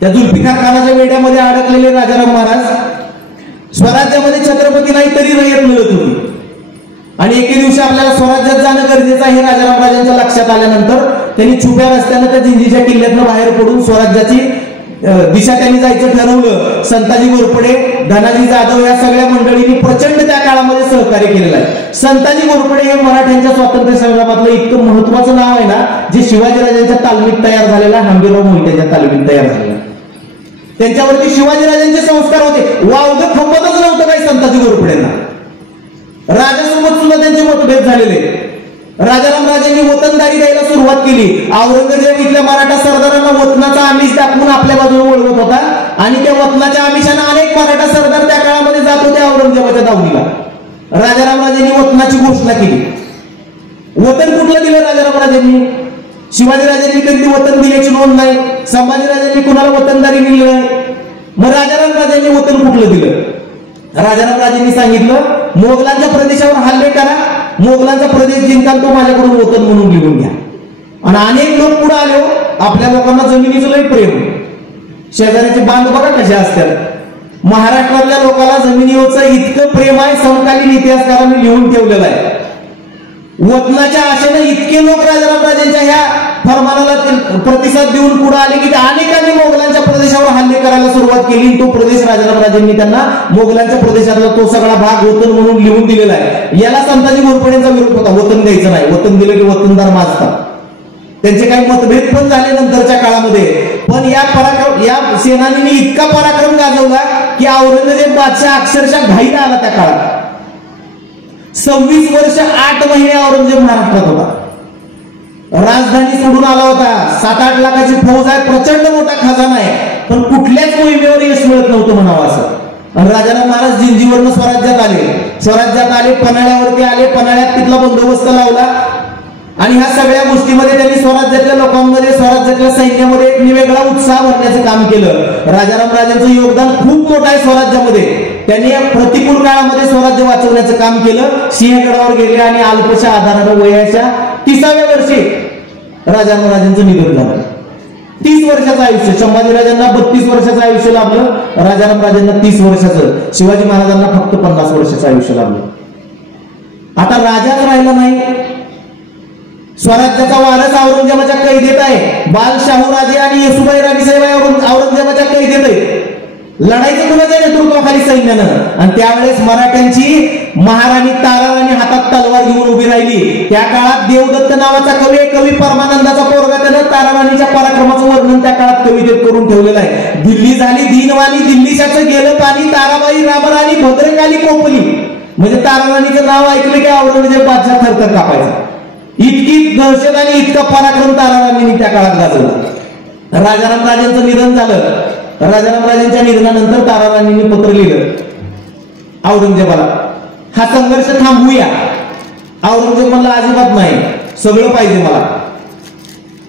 त्या जुल्फिकार खानाच्या वेढ्यामध्ये अडकलेले राजाराम महाराज स्वराज्यामध्ये छत्रपती नाही तरी रयत मिळत होती. आणि एके दिवशी आपल्याला स्वराज्यात जाणं गरजेचं आहे राजाराम राजांच्या लक्षात आल्यानंतर त्यांनी छुप्या रस्त्यानं त्या जिंजीच्या किल्ल्यातनं बाहेर पडून स्वराज्याची दिशा त्यांनी जायचं ठरवलं. संताजी घोरपडे, धनाजी जाधव या सगळ्या मंडळींनी प्रचंड त्या काळामध्ये सहकार्य केलेलं आहे. संताजी घोरपडे हे मराठ्यांच्या स्वातंत्र्य संग्रामातलं इतकं महत्वाचं नाव आहे ना, जे शिवाजीराजांच्या तालमीत तयार झालेलं आहे, हंबीरराव मोहित्यांच्या तालमीत तयार झालेलं. त्यांच्यावरती शिवाजीराजांचे संस्कार होते. वावगं खपतच नव्हतं काही संताजी घोरपडेंना. राजासोबत सुद्धा त्यांचे मतभेद झालेले. राजाराम राजांनी वतनदारी द्यायला सुरुवात केली. औरंगजेब इथल्या मराठा सरदारांना वतनाचा आमिष दाखवून आपल्या बाजूने वळवत होता आणि त्या वतनाच्या आमिषाने अनेक मराठा सरदार त्या काळामध्ये जात होते औरंगजेबाच्या दावणीला. राजाराम राजांनी वतनाची घोषणा केली. वतन कुठलं दिलं राजाराम राजांनी? शिवाजीराजांनी कधी वतन दिल्याची नोंद नाही. संभाजीराजांनी कुणाला वतनदारी दिली नाही. मग राजाराम राजांनी वतन कुठलं दिलं? राजाराम राजांनी सांगितलं मोगलांच्या प्रदेशावर हल्ले करा, मोगलांचा प्रदेश जिंकाल तो माझ्याकडून वतन म्हणून लिहून घ्या. आणि अनेक लोक पुढे आले. आपल्या लोकांना जमिनीचं लय प्रेम. शेजाऱ्याचे बांध बघा कसे असतात. महाराष्ट्रातल्या लोकांना जमिनीवरचं इतकं प्रेम आहे, समकालीन इतिहासकारांनी लिहून ठेवलेलं आहे. वतनाच्या आशेने इतके लोक राजाराम राजांच्या ह्या फरमानाला प्रतिसाद देऊन पुढे आले की अनेकांनी मोगलांच्या प्रदेशावर हल्ले करायला सुरुवात केली. तो प्रदेश राजाराम राजांनी त्यांना मोगलांच्या प्रदेशातला तो सगळा भाग वतन म्हणून लिहून दिलेला आहे. याला संताजी घोरपडेंचा विरोध होता. वतन द्यायचं नाही, वतन दिलं की वतनदार माजतात. त्यांचे काही मतभेद पण झाले नंतरच्या काळामध्ये. पण या सेनानींनी इतका पराक्रम गाजवला की औरंगजेब बादशाह अक्षरशः घाईला आला. त्या काळात 26 वर्ष 8 महिने औरंगजेब महाराष्ट्रात होता. राजधानी सोडून आला होता. 7-8 लाखाची फौज आहे, प्रचंड मोठा खजाना आहे, पण कुठल्याच मोहिमेवर यश मिळत नव्हतं म्हणावं असं. आणि राजाराम महाराज जिंजीवरनं स्वराज्यात आले, पन्हाळ्यावरती आले. पन्हाळ्यात तिथला बंदोबस्त लावला आणि ह्या सगळ्या गोष्टीमध्ये त्यांनी स्वराज्यातल्या लोकांमध्ये, स्वराज्यातल्या सैन्यामध्ये एक वेगळा उत्साह भरण्याचं काम केलं. राजाराम राजांचं योगदान खूप मोठं आहे स्वराज्यामध्ये. त्यांनी प्रतिकूल काळामध्ये स्वराज्य वाचवण्याचं काम केलं. सिंहगडावर गेले आणि अल्पशा आधारानं वयाच्या 30व्या वर्षी राजाराम राजांचं निधन झालं. 30 वर्षाचं आयुष्य. संभाजीराजांना 32 वर्षाचं आयुष्य लाभलं, राजाराम राजांना 30 वर्षाचं, शिवाजी महाराजांना फक्त 50 वर्षाचं आयुष्य लाभलं. आता राजाच राहिला नाही. स्वराज्याचा वारस औरंगजेबाच्या कैदेत आहे. बालशाहू राजे आणि येसुबाई राणीसाहेब औरंगजेबाच्या कैदेत आहे. लढाईचं कुणाच्या नेतृत्वाखाली सैन्यानं. आणि त्यावेळेस मराठ्यांची महाराणी ताराराणी हातात तलवार घेऊन उभी राहिली. त्या काळात देवदत्त नावाचा कवी परमानंदाचा पोरगा त्यानं ताराराणीच्या पराक्रमाचं वर्णन त्या काळात कवितेत करून ठेवलेलं आहे. दिल्ली झाली दीनवाणी, दिल्लीशाचं गेलं पाणी, ताराबाई रामराणी भद्रकाली कोपली. म्हणजे ताराराणीचं नाव ऐकलं की औरंगजेब बादशाह थरथर कापायचा. इतकी दहशत आणि इतका पराक्रम ताराराणींनी त्या काळात गाजवला. राजाराम राजांचं निधन झालं. राजाराम राजांच्या निधनानंतर ताराराणींनी पत्र लिहिलं औरंगजेबाला, हा संघर्ष थांबवूया. औरंगजेब म्हणला अजिबात नाही, सगळं पाहिजे मला.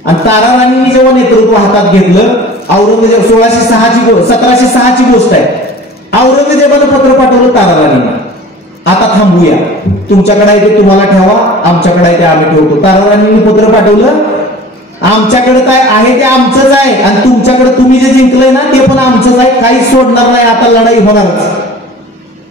आणि तारा राणींनी जेव्हा नेतृत्व हातात घेतलं, औरंगजेब 1706 ची गोष्ट आहे. औरंगजेबानं पत्र पाठवलं तारा राणींना, आता थांबूया, तुमच्याकडे आहे ते तुम्हाला ठेवा, आमच्याकडे आहे ते आम्ही ठेवतो. तारा राणींनी पत्र पाठवलं, आमच्याकडे काय आहे ते आमचंच आहे आणि तुमच्याकडे तुम्ही जे जिंकलंय ना ते पण आमचंच आहे, काहीच सोडणार नाही, आता लढाई होणारच.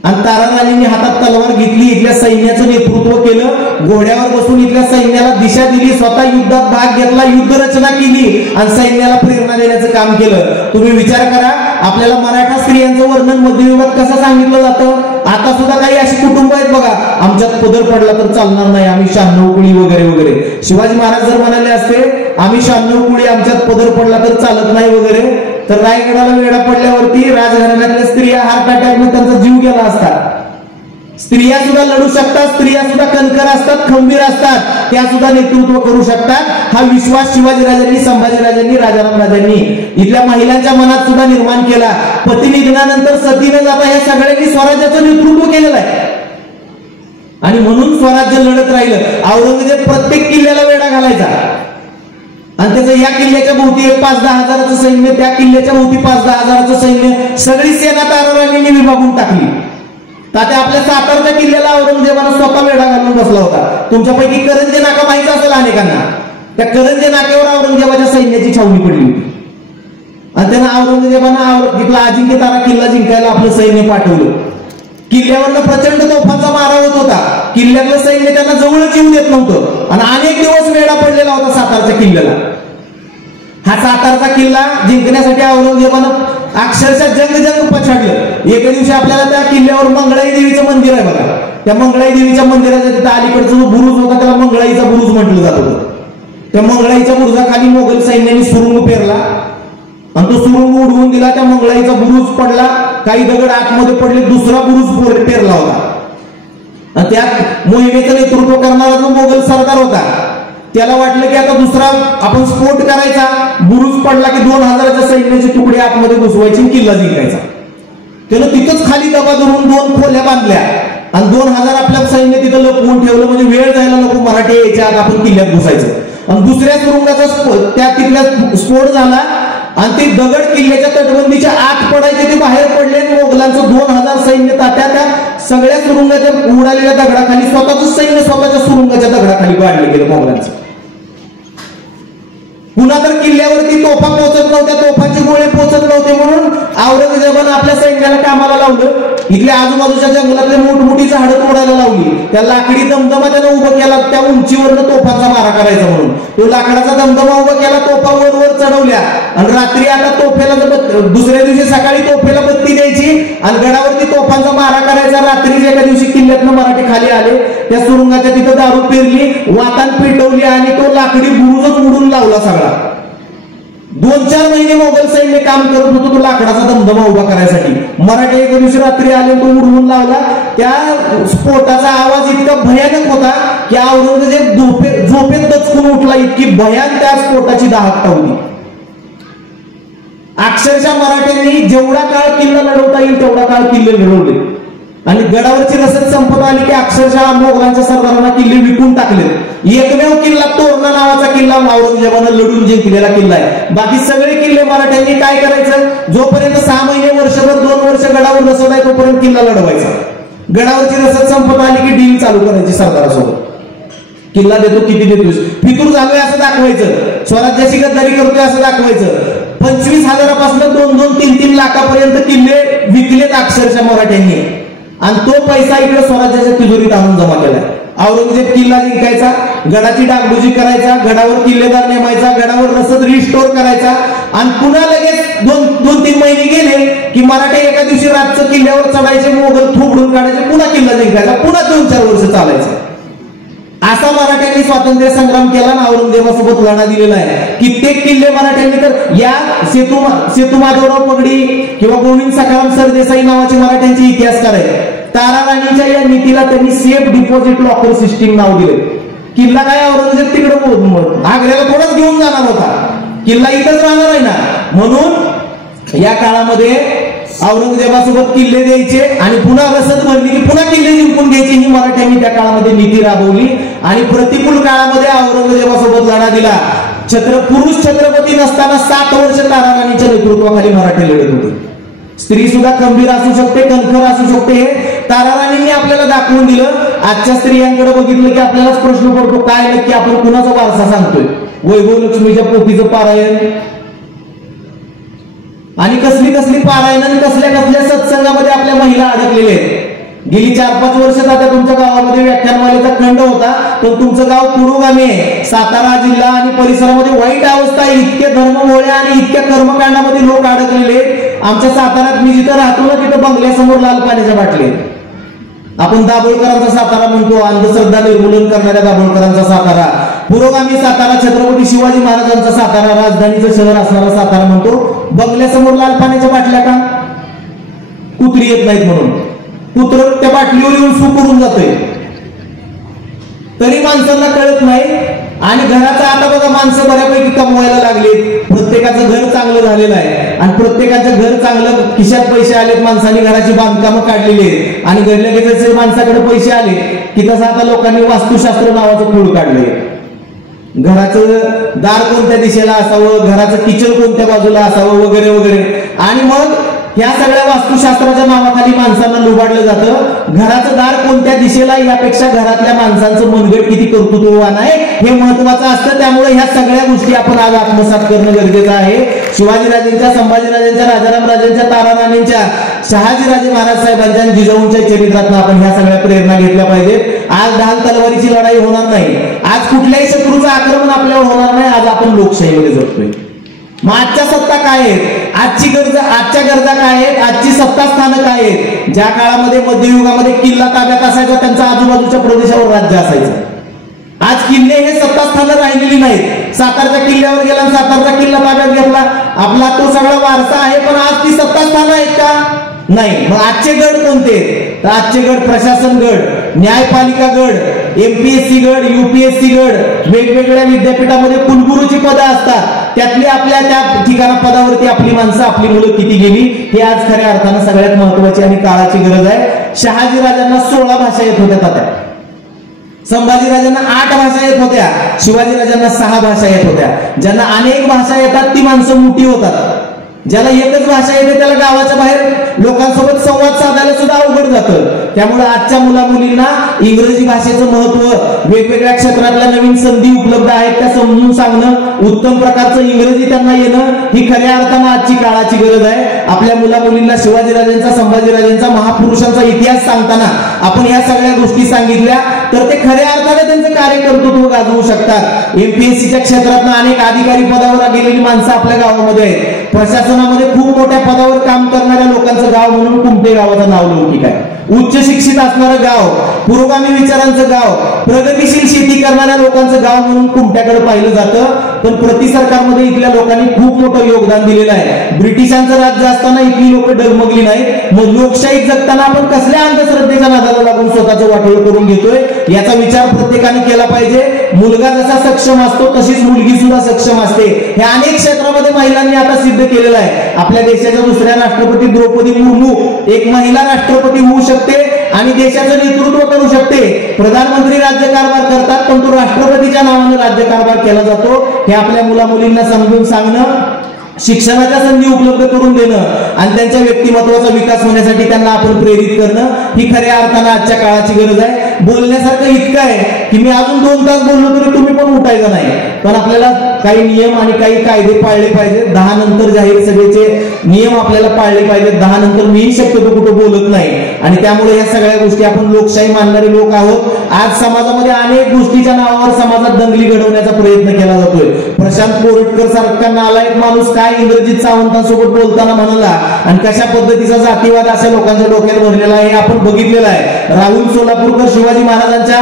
आणि तारा राणींनी हातात तलवार घेतली, इथल्या सैन्याचं नेतृत्व केलं, घोड्यावर बसून इथल्या सैन्याला दिशा दिली, स्वतः युद्धात भाग घेतला, युद्ध रचना केली आणि सैन्याला प्रेरणा देण्याचं काम केलं. तुम्ही विचार करा, आपल्याला मराठा स्त्रियांचं वर्णन मध्ययुगात कसं सांगितलं जातं. आता सुद्धा काही अशी कुटुंब आहेत बघा, आमच्यात पदर पडला तर चालणार नाही, आम्ही 96 कुळी वगैरे वगैरे. शिवाजी महाराज जर म्हणाले असते आम्ही 96 कुळी, आमच्यात पदर पडला तर चालत नाही वगैरे, तर रायगडाला वेढा पडल्यावरती राजघराण्यातल्या स्त्रिया हार्ट अटॅकने त्यांचा जीव गेला असता. स्त्रिया सुद्धा लढू शकतात, स्त्रिया सुद्धा कणखर असतात, खंबीर असतात, त्या सुद्धा नेतृत्व करू शकतात. हा विश्वास शिवाजीराजांनी, संभाजीराजांनी, राजाराम राजांनी इथल्या महिलांच्या मनात सुद्धा निर्माण केला. पती निधनानंतर सती न जाता हे सगळ्यांनी स्वराज्याचं नेतृत्व केलेलं आहे आणि म्हणून स्वराज्य लढत राहिलं. औरंगजेब प्रत्येक किल्ल्याला वेढा घालायचा आणि त्याचं या किल्ल्याच्या भोवती 5-10 हजाराचं सैन्य, त्या किल्ल्याच्या भोवती 5-10 हजाराचं सैन्य, सगळी सेना तारा राणींनी विभागून टाकली. तात्या आपल्या सातारच्या किल्ल्याला औरंगजेबानं स्वतः वेढा घालून बसला होता. तुमच्यापैकी करंजे नाका माहिती असेल अनेकांना, त्या करंजे नाक्यावर औरंगजेबाच्या सैन्याची छावणी पडली होती आणि त्यांना औरंगजेबानं तिथला अजिंक्य तारा किल्ला जिंकायला आपलं सैन्य पाठवलं. किल्ल्यावरनं प्रचंड तोफांचा मारा होत होता, किल्ल्यातलं सैन्य त्यांना जवळच येऊ देत नव्हतं आणि अनेक दिवस वेढा पडलेला होता सातारच्या किल्ल्याला. हा सातारचा किल्ला जिंकण्यासाठी औरंगजेबानं अक्षरशः जंग पछाडलं. एके दिवशी आपल्याला त्या किल्ल्यावर मंगळाई देवीचं मंदिर आहे बघा, त्या मंगळाई देवीच्या मंदिराच्या तिथं अलीकडचा जो बुरुज होता त्याला मंगळाईचा बुरुज म्हटलं जात होतं. त्या मंगळाईच्या बुरुजाखाली मोगल सैन्याने सुरुंग पेरला आणि तो सुरुंग उडवून दिला, त्या मंगळाईचा बुरुज पडला, काही दगड आतमध्ये पडले, दुसरा बुरुज पेरला होता. आणि त्यात मोहिमेचं नेतृत्व करणारा जो मोगल सरदार होता त्याला वाटलं की आता दुसरा आपण स्फोट करायचा, बुरुज पडला की 2000च्या सैन्याचे तुकडे आतमध्ये घुसवायचे, किल्ला जिंकायचा. त्यानं तिथंच खाली दबा धरून 2 खोल्या बांधल्या आणि 2000 आपल्या सैन्य तिथं लपवून ठेवलं, म्हणजे वेळ जायला नको, मराठी यायच्या आत आपण किल्ल्यात घुसायचं. आणि दुसऱ्या सुरुंगाचा त्या तिथल्या स्फोट झाला आणि ते दगड किल्ल्याच्या तटबंदीच्या आत पडायचे, ते बाहेर पडले. मोगलांचं 2000 सैन्य तात्या त्या सगळ्या सुरुंगाच्या उडालेल्या दगडाखाली, स्वतःच सैन्य स्वतःच्या सुरुंगाच्या दगडाखाली गाडलं गेलं मोगलांचं. पुन्हा तर किल्ल्यावरती तोफा पोहोचत नव्हत्या, तोफांचे गोळे पोहोचत नव्हते, म्हणून औरंगजेबानं आपल्या सैन्याला कामाला लावलं. इथल्या आजूबाजूच्या जंगलातले मोठमोठी झाडं तोडायला लावली, त्या लाकडी दमदमा त्यानं उभं केला, त्या उंचीवरनं तोफांचा मारा करायचा म्हणून. तो लाकडाचा दमदमा उभा केला, तोफा वर चढवल्या आणि रात्री आता तोफेला दुसऱ्या दिवशी सकाळी तोफेला बत्ती द्यायची आणि गडावरती तोफांचा मारा करायचा. रात्री एका दिवशी किल्ल्यातनं मराठी खाली आले, त्या सुरुंगाच्या तिथं दारू पेरली, वातान पेटवली आणि तो लाकडी बुरुजच उडून लावला सगळा. 2-4 महिने मोगल सैन्य काम करत होतं तो लाकडाचा दमदमा उभा करायसाठी. मराठी एका दिवशी रात्री आले, तो उडवून लावला. त्या स्फोटाचा आवाज इतका भयानक होता की औरंगजेब झोपेत दचकून उठला, इतकी भयान त्या स्फोटाची दाहकता होती. अक्षरशः मराठ्यांनी जेवढा काळ किल्ला लढवता येईल तेवढा काळ किल्ले लढवले आणि गडावरची रसद संपत आली की अक्षरशः मोगलांच्या सरदारांना किल्ले विकून टाकले. एकमेव किल्ला तोरणा नावाचा किल्ला औरंगजेबानं लढून जिंकलेला किल्ला आहे. बाकी सगळे किल्ले मराठ्यांनी काय करायचं, जोपर्यंत 6 महिने, वर्षभर, 2 वर्ष गडावर रसद आहे तोपर्यंत किल्ला लढवायचा. गडावरची रसद संपत आली की डील चालू करायची सरदारासोबत, किल्ला देतो, किती देतोस, फितूर झालोय असं दाखवायचं, स्वराज्याची गद्दारी करतोय असं दाखवायचं. 25,000पासून 2-2, 3-3 लाखापर्यंत किल्ले विकलेत अक्षरशः मराठ्यांनी आणि तो पैसा इकडे स्वराज्याच्या तिजोरीत आणून जमा केला. औरंगजेब किल्ला जिंकायचा, गडाची डागडुजी करायचा, गडावर किल्लेदार नेमायचा, गडावर रसद रिस्टोर करायचा आणि पुन्हा लगेच 2-3 महिने गेले की मराठे एका दिवशी रातचं किल्ल्यावर चढायचे, मोगल थोपडून काढायचे, पुन्हा किल्ला जिंकायचा, पुन्हा 2-4 वर्ष चालायचं. असा मराठ्यांनी स्वातंत्र्य संग्राम केला आणि औरंगजेबासोबत लढा दिलेला आहे. कित्येक किल्ले मराठ्यांनी, तर या सेतू माधवराव पगडी किंवा गोविंद सखाराम सरदेसाई नावाचे मराठ्यांचे इतिहासकार आहेत. तारा राणीच्या या नीतीला त्यांनी सेफ डिपॉझिट लॉकर सिस्टीम नाव दिले. किल्ला काय औरंगजेब तिकडे आग्र्याला थोडाच घेऊन जाणार होता, किल्ला इथंच राहणार आहे ना, म्हणून या काळामध्ये औरंगजेबासोबत किल्ले द्यायचे आणि पुन्हा रसद भरली की पुन्हा किल्ले जिंकून घ्यायचे, ही मराठ्यांनी त्या काळामध्ये नीती राबवली आणि प्रतिकूल काळामध्ये औरंगजेबासोबत लढा दिला. पुरुष छत्रपती नसताना 7 वर्ष ताराराणीच्या नेतृत्वाखाली मराठे लढत होते. स्त्री सुद्धा खंबीर असू शकते, कणखर असू शकते, हे ताराराणींनी आपल्याला दाखवून दिलं. आजच्या स्त्रियांकडे बघितलं की आपल्यालाच प्रश्न पडतो, काय नक्की आपण कुणाचा वारसा सांगतोय? वैभव लक्ष्मीच्या पोथीचं पारायण आणि कसली कसली पारायण आणि कसल्या कसल्या सत्संगामध्ये आपल्या महिला अडकलेल्या आहेत. गेली 4-5 वर्ष आता तुमच्या गावामध्ये व्याख्यानमालेचा खंड होता, पण तुमचं गाव पुरोगामी आहे. सातारा जिल्हा आणि परिसरामध्ये वाईट अवस्था आहे. इतके धर्ममोळ्या आणि इतक्या कर्मकांडामध्ये लोक अडकलेले. आमच्या साताऱ्यात मी जिथं राहतो ना, तिथं बंगल्यासमोर लाल पाण्याच्या बाटले. आपण दाभोळकरांचा सातारा म्हणतो, अंधश्रद्धा निर्मूलन करणाऱ्या दाभोळकरांचा सातारा, पुरोगामी सातारा, छत्रपती शिवाजी महाराजांचा सातारा, राजधानीचं शहर असणारा सातारा म्हणतो. बंगल्यासमोर लाल पाण्याच्या बाटल्या का? कुत्री येत नाहीत म्हणून. कुत्र त्या बाटलीवर येऊन सू करून जातोय, तरी माणसांना कळत नाही. आणि घराचा आता बघा, माणसं बऱ्यापैकी कमवायला लागली, प्रत्येकाचं घर चांगलं झालेलं आहे आणि प्रत्येकाचं घर चांगलं, खिशात पैसे आलेत, माणसांनी घराची बांधकामं काढलेली आहेत आणि घडल्या गेल्याचे माणसाकडे पैसे आले की तसं आता लोकांनी वास्तुशास्त्र नावाचं खूळ काढलंय. घराचं दार कोणत्या दिशेला असावं, घराचं किचन कोणत्या बाजूला असावं, वगैरे वगैरे. आणि मग या सगळ्या वास्तुशास्त्राच्या नावाखाली माणसांना लुबाडलं जातं. घराचं दार कोणत्या दिशेला यापेक्षा घरातल्या माणसांचं मनगट किती कर्तृत्ववान आहे हे महत्वाचं असतं. त्यामुळे ह्या सगळ्या गोष्टी आपण आज आत्मसात करणं गरजेचं आहे. शिवाजीराजेंच्या, संभाजीराजेंच्या, राजाराम राजेंच्या, ताराराणींच्या, शहाजीराजे महाराज साहेबांच्या आणि जिजाऊंच्या चरित्रातून आपण ह्या सगळ्या प्रेरणा घेतल्या पाहिजेत. आज ढाल तलवारीची लढाई होणार नाही, आज कुठल्याही शत्रूचं आक्रमण आपल्यावर होणार नाही. आज आपण लोकशाहीमध्ये जगतोय. मग आजच्या सत्ता काय आहेत, आजच्या गरजा काय आहेत, आजची सत्ता स्थानं काय आहेत? ज्या काळामध्ये मध्ययुगामध्ये किल्ला ताब्यात असायचा, त्यांचा आजूबाजूच्या प्रदेशावर राज्य असायचं. आज किल्ले हे सत्ता स्थानं राहिलेली नाहीत. सातारच्या किल्ल्यावर गेला, सातारचा किल्ला ताब्यात घेतला, आपला तो सगळा वारसा आहे, पण आज ती सत्ता स्थानं आहेत का? नाही. मग आजचे गड कोणते? तर आजचे गड प्रशासन गड, न्यायपालिका गड, MPSC गड, UPSC गड, वेगवेगळ्या विद्यापीठामध्ये कुलगुरूची पदं असतात. त्यातली आपल्या त्या ठिकाणा पदावरती आपली माणसं, आपली मुलं किती गेली, हे आज खऱ्या अर्थानं सगळ्यात महत्वाची आणि काळाची गरज आहे. शहाजीराजांना 16 भाषा येत होत्या तात्या, संभाजीराजांना 8 भाषा येत होत्या, शिवाजीराजांना 6 भाषा येत होत्या. ज्यांना अनेक भाषा येतात ती माणसं मोठी होतात. ज्याला एकच भाषा येते त्याला गावाच्या बाहेर लोकांसोबत संवाद साधायला सुद्धा अवघड जातं. त्यामुळे आजच्या मुला मुलींना इंग्रजी भाषेचं महत्व, वेगवेगळ्या क्षेत्रातल्या नवीन संधी उपलब्ध आहेत त्या समजून सांगणं, उत्तम प्रकारचं इंग्रजी त्यांना येणं, ही खऱ्या अर्थानं आजची काळाची गरज आहे. आपल्या मुला मुलींना शिवाजीराजांचा, संभाजीराजांचा, महापुरुषांचा इतिहास सांगताना आपण ह्या सगळ्या गोष्टी सांगितल्या तर ते खऱ्या अर्थाने त्यांचं कार्यकर्तृत्व गाजवू शकतात. MPSCच्या क्षेत्रातून अनेक अधिकारी पदावर गेलेली माणसं आपल्या गावामध्ये आहेत. प्रशासनामध्ये खूप मोठ्या पदावर काम करणाऱ्या लोकांचं गाव म्हणून कुमटे गावाचं नाव लौकिक आहे. उच्च शिक्षित असणारं गाव, पुरोगामी विचारांचं गाव, प्रगतिशील शेती करणाऱ्या लोकांचं गाव म्हणून कुमट्याकडे पाहिलं जातं. पण प्रति सरकारमध्ये इथल्या लोकांनी खूप मोठं योगदान दिलेलं आहे. ब्रिटिशांचं राज्य असताना इथली लोक डगमगली नाहीत. मग लोकशाहीत जगताना आपण कसल्या अंधश्रद्धेच्या नादाला लागून स्वतःचं वाटोळं करून घेतोय याचा विचार प्रत्येकाने केला पाहिजे. मुलगा जसा सक्षम असतो तशीच मुलगी सुद्धा सक्षम असते. हे अनेक क्षेत्रामध्ये महिलांनी आता सिद्ध केलेलं आहे. आपल्या देशाच्या दुसऱ्या राष्ट्रपती द्रौपदी मुर्मू एक महिला राष्ट्रपती होऊ शकते आणि देशाचं नेतृत्व करू शकते. प्रधानमंत्री राज्यकारभार करतात पण तो राष्ट्रपतीच्या नावानं राज्यकारभार केला जातो. हे आपल्या मुला मुलींना समजून सांगणं, शिक्षणाच्या संधी उपलब्ध करून देणं आणि त्यांच्या व्यक्तिमत्वाचा विकास होण्यासाठी त्यांना आपण प्रेरित करणं ही खऱ्या अर्थानं आजच्या काळाची गरज आहे. बोलण्यासारखं इतकं आहे की मी अजून 2 तास बोललो तरी तुम्ही पण उठायचं नाही. पण आपल्याला काही नियम आणि काही कायदे पाळले पाहिजेत. 10 नंतर जाहीर सभेचे नियम आपल्याला पाळले पाहिजेत. 10 नंतर मीही शक्यतो कुठं बोलत नाही आणि त्यामुळे या सगळ्या गोष्टी, आपण लोकशाही मानणारे लोक आहोत. आज समाजामध्ये अनेक गोष्टीच्या नावावर समाजात दंगली घडवण्याचा प्रयत्न केला जातोय. प्रशांत कोरटकर सारखा नालायक माणूस काय इंग्रजीत सावंतांसोबत बोलताना म्हणाला आणि कशा पद्धतीचा जातीवाद अशा लोकांच्या डोक्यात भरलेला आहे आपण बघितलेलं आहे. राहुल सोलापूरकर शिवाजी महाराजांच्या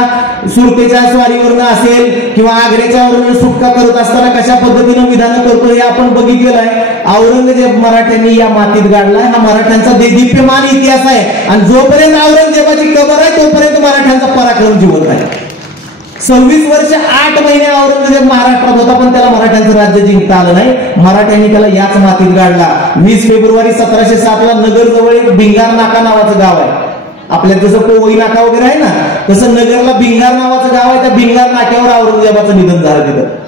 सुरतेच्या स्वारीवरनं असेल किंवा आग्र्याच्या वरून सुटका करत असताना कशा पद्धतीनं विधान करतो हे आपण बघितलेलं आहे. औरंगजेब मराठ्यांनी या मातीत गाडलाय. हा मराठ्यांचा देदीप्यमान इतिहास आहे आणि जोपर्यंत औरंगजेबाची कबर आहे तोपर्यंत मराठ्यांचा पराक्रम जिवंत आहे. 26 वर्ष 8 महिने औरंगजेब महाराष्ट्रात होता, पण त्याला मराठ्यांचं राज्य जिंकता आलं नाही. मराठ्यांनी त्याला याच मातीत गाडला. 20 फेब्रुवारी 1707 ला नगर जवळ एक भिंगार नाका नावाचं गाव आहे. आपल्या जसं पोवई नाका वगैरे आहे ना, तसं नगरला भिंगार नावाचं गाव आहे. त्या भिंगार नाक्यावर औरंगजेबाचं निधन झालं. तिथं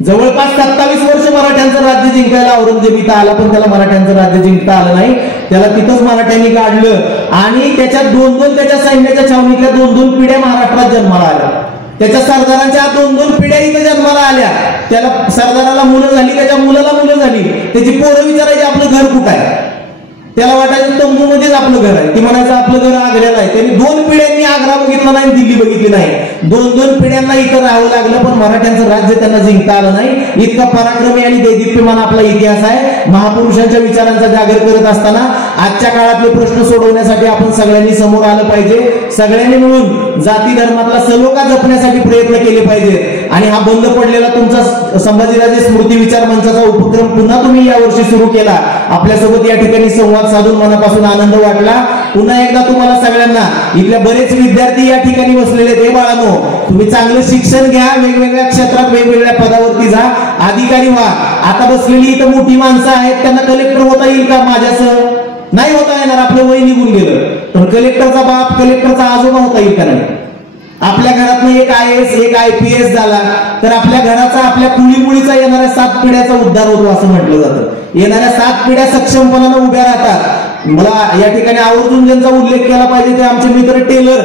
जवळपास 27 वर्ष मराठ्यांचं राज्य जिंकायला औरंगजेब इथं आला, पण त्याला मराठ्यांचं राज्य जिंकता आलं नाही. त्याला तिथंच मराठ्यांनी काढलं आणि त्याच्या दोन त्याच्या सैन्याच्या छावणीतल्या 2 पिढ्या महाराष्ट्रात जन्माला आल्या. त्याच्या सरदारांच्या 2 पिढ्या इथं जन्माला आल्या. त्याला सरदाराला मुलं झाली, त्याच्या मुलाला मुलं झाली. त्याची पोरं विचारायची आपलं घर कुठं आहे. त्याला वाटायचं तंबू मध्येच आपलं घर आहे. ती म्हणायचं आपलं घर आग्र्याला आहे. त्यांनी 2 पिढ्यांनी आग्रा बघितला नाही, दिल्ली बघितली नाही. 2 पिढ्यांना इथं राहावं लागलं, पण मराठ्यांचं राज्य त्यांना जिंकता आलं नाही. इतका पराक्रमी आणि देदीप्यमान आपला इतिहास आहे. महापुरुषांच्या विचारांचा जागर करत असताना आजच्या काळातले प्रश्न सोडवण्यासाठी आपण सगळ्यांनी समोर आलं पाहिजे. सगळ्यांनी मिळून जाती धर्मातला सलोखा जपण्यासाठी प्रयत्न केले पाहिजेत. आणि हा बंद पडलेला तुमचा संभाजीराजे स्मृती विचार मंचाचा उपक्रम पुन्हा तुम्ही यावर्षी सुरू केला. आपल्यासोबत या ठिकाणी संवाद साधून मनापासून आनंद वाटला. पुन्हा एकदा तुम्हाला सगळ्यांना, इथल्या बरेच विद्यार्थी या ठिकाणी बसलेले ते बाळांनो, तुम्ही चांगलं शिक्षण घ्या, वेगवेगळ्या क्षेत्रात वेगवेगळ्या पदावरती जा, अधिकारी व्हा. आता बसलेली इथं मोठी माणसं आहेत, त्यांना कलेक्टर होता येईल का? माझ्यासह नाही होता येणार, आपलं वय निघून गेलं. पण कलेक्टरचा बाप, कलेक्टरचा आजोबा होता येईल का? नाही. आपल्या घरातनं एक IAS एक IPS झाला तर आपल्या घराचा, आपल्या कुळीमुळीचा येणाऱ्या 7 पिढ्याचा उद्धार होतो असं म्हटलं जातं. येणाऱ्या 7 पिढ्या सक्षमपणानं उभ्या राहतात. मला या ठिकाणी आवर्जून ज्यांचा उल्लेख केला पाहिजे ते आमचे मित्र टेलर.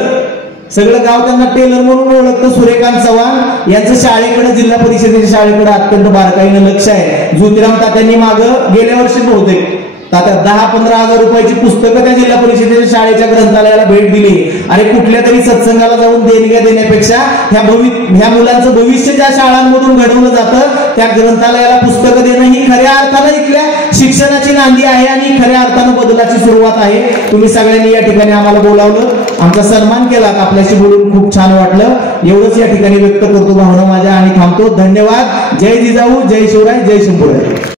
सगळं गाव त्यांना टेलर म्हणून ओळखतं. सूर्यकांत चव्हाण यांचं शाळेकडे, जिल्हा परिषदेच्या शाळेकडे अत्यंत बारकाईनं लक्ष आहे. ज्योतिराम तात्यांनी मागं गेल्या वर्षी बहुतेक 10-15 हजार रुपयाची पुस्तकं त्या जिल्हा परिषदेच्या शाळेच्या ग्रंथालयाला भेट दिली. अरे कुठल्या तरी सत्संगाला जाऊन देणग्या देण्यापेक्षा ह्या मुलांचं भविष्य ज्या शाळांमधून घडवलं जातं त्या ग्रंथालयाला पुस्तकं देणं ही खऱ्या अर्थानं इथल्या शिक्षणाची नांदी आहे आणि खऱ्या अर्थानं बदलाची सुरुवात आहे. तुम्ही सगळ्यांनी या ठिकाणी आम्हाला बोलावलं, आमचा सन्मान केला, आपल्याशी बोलून खूप छान वाटलं. एवढंच या ठिकाणी व्यक्त करतो भावना माझ्या आणि थांबतो. धन्यवाद. जय जिजाऊ, जय शिवराय, जय शंभूराय.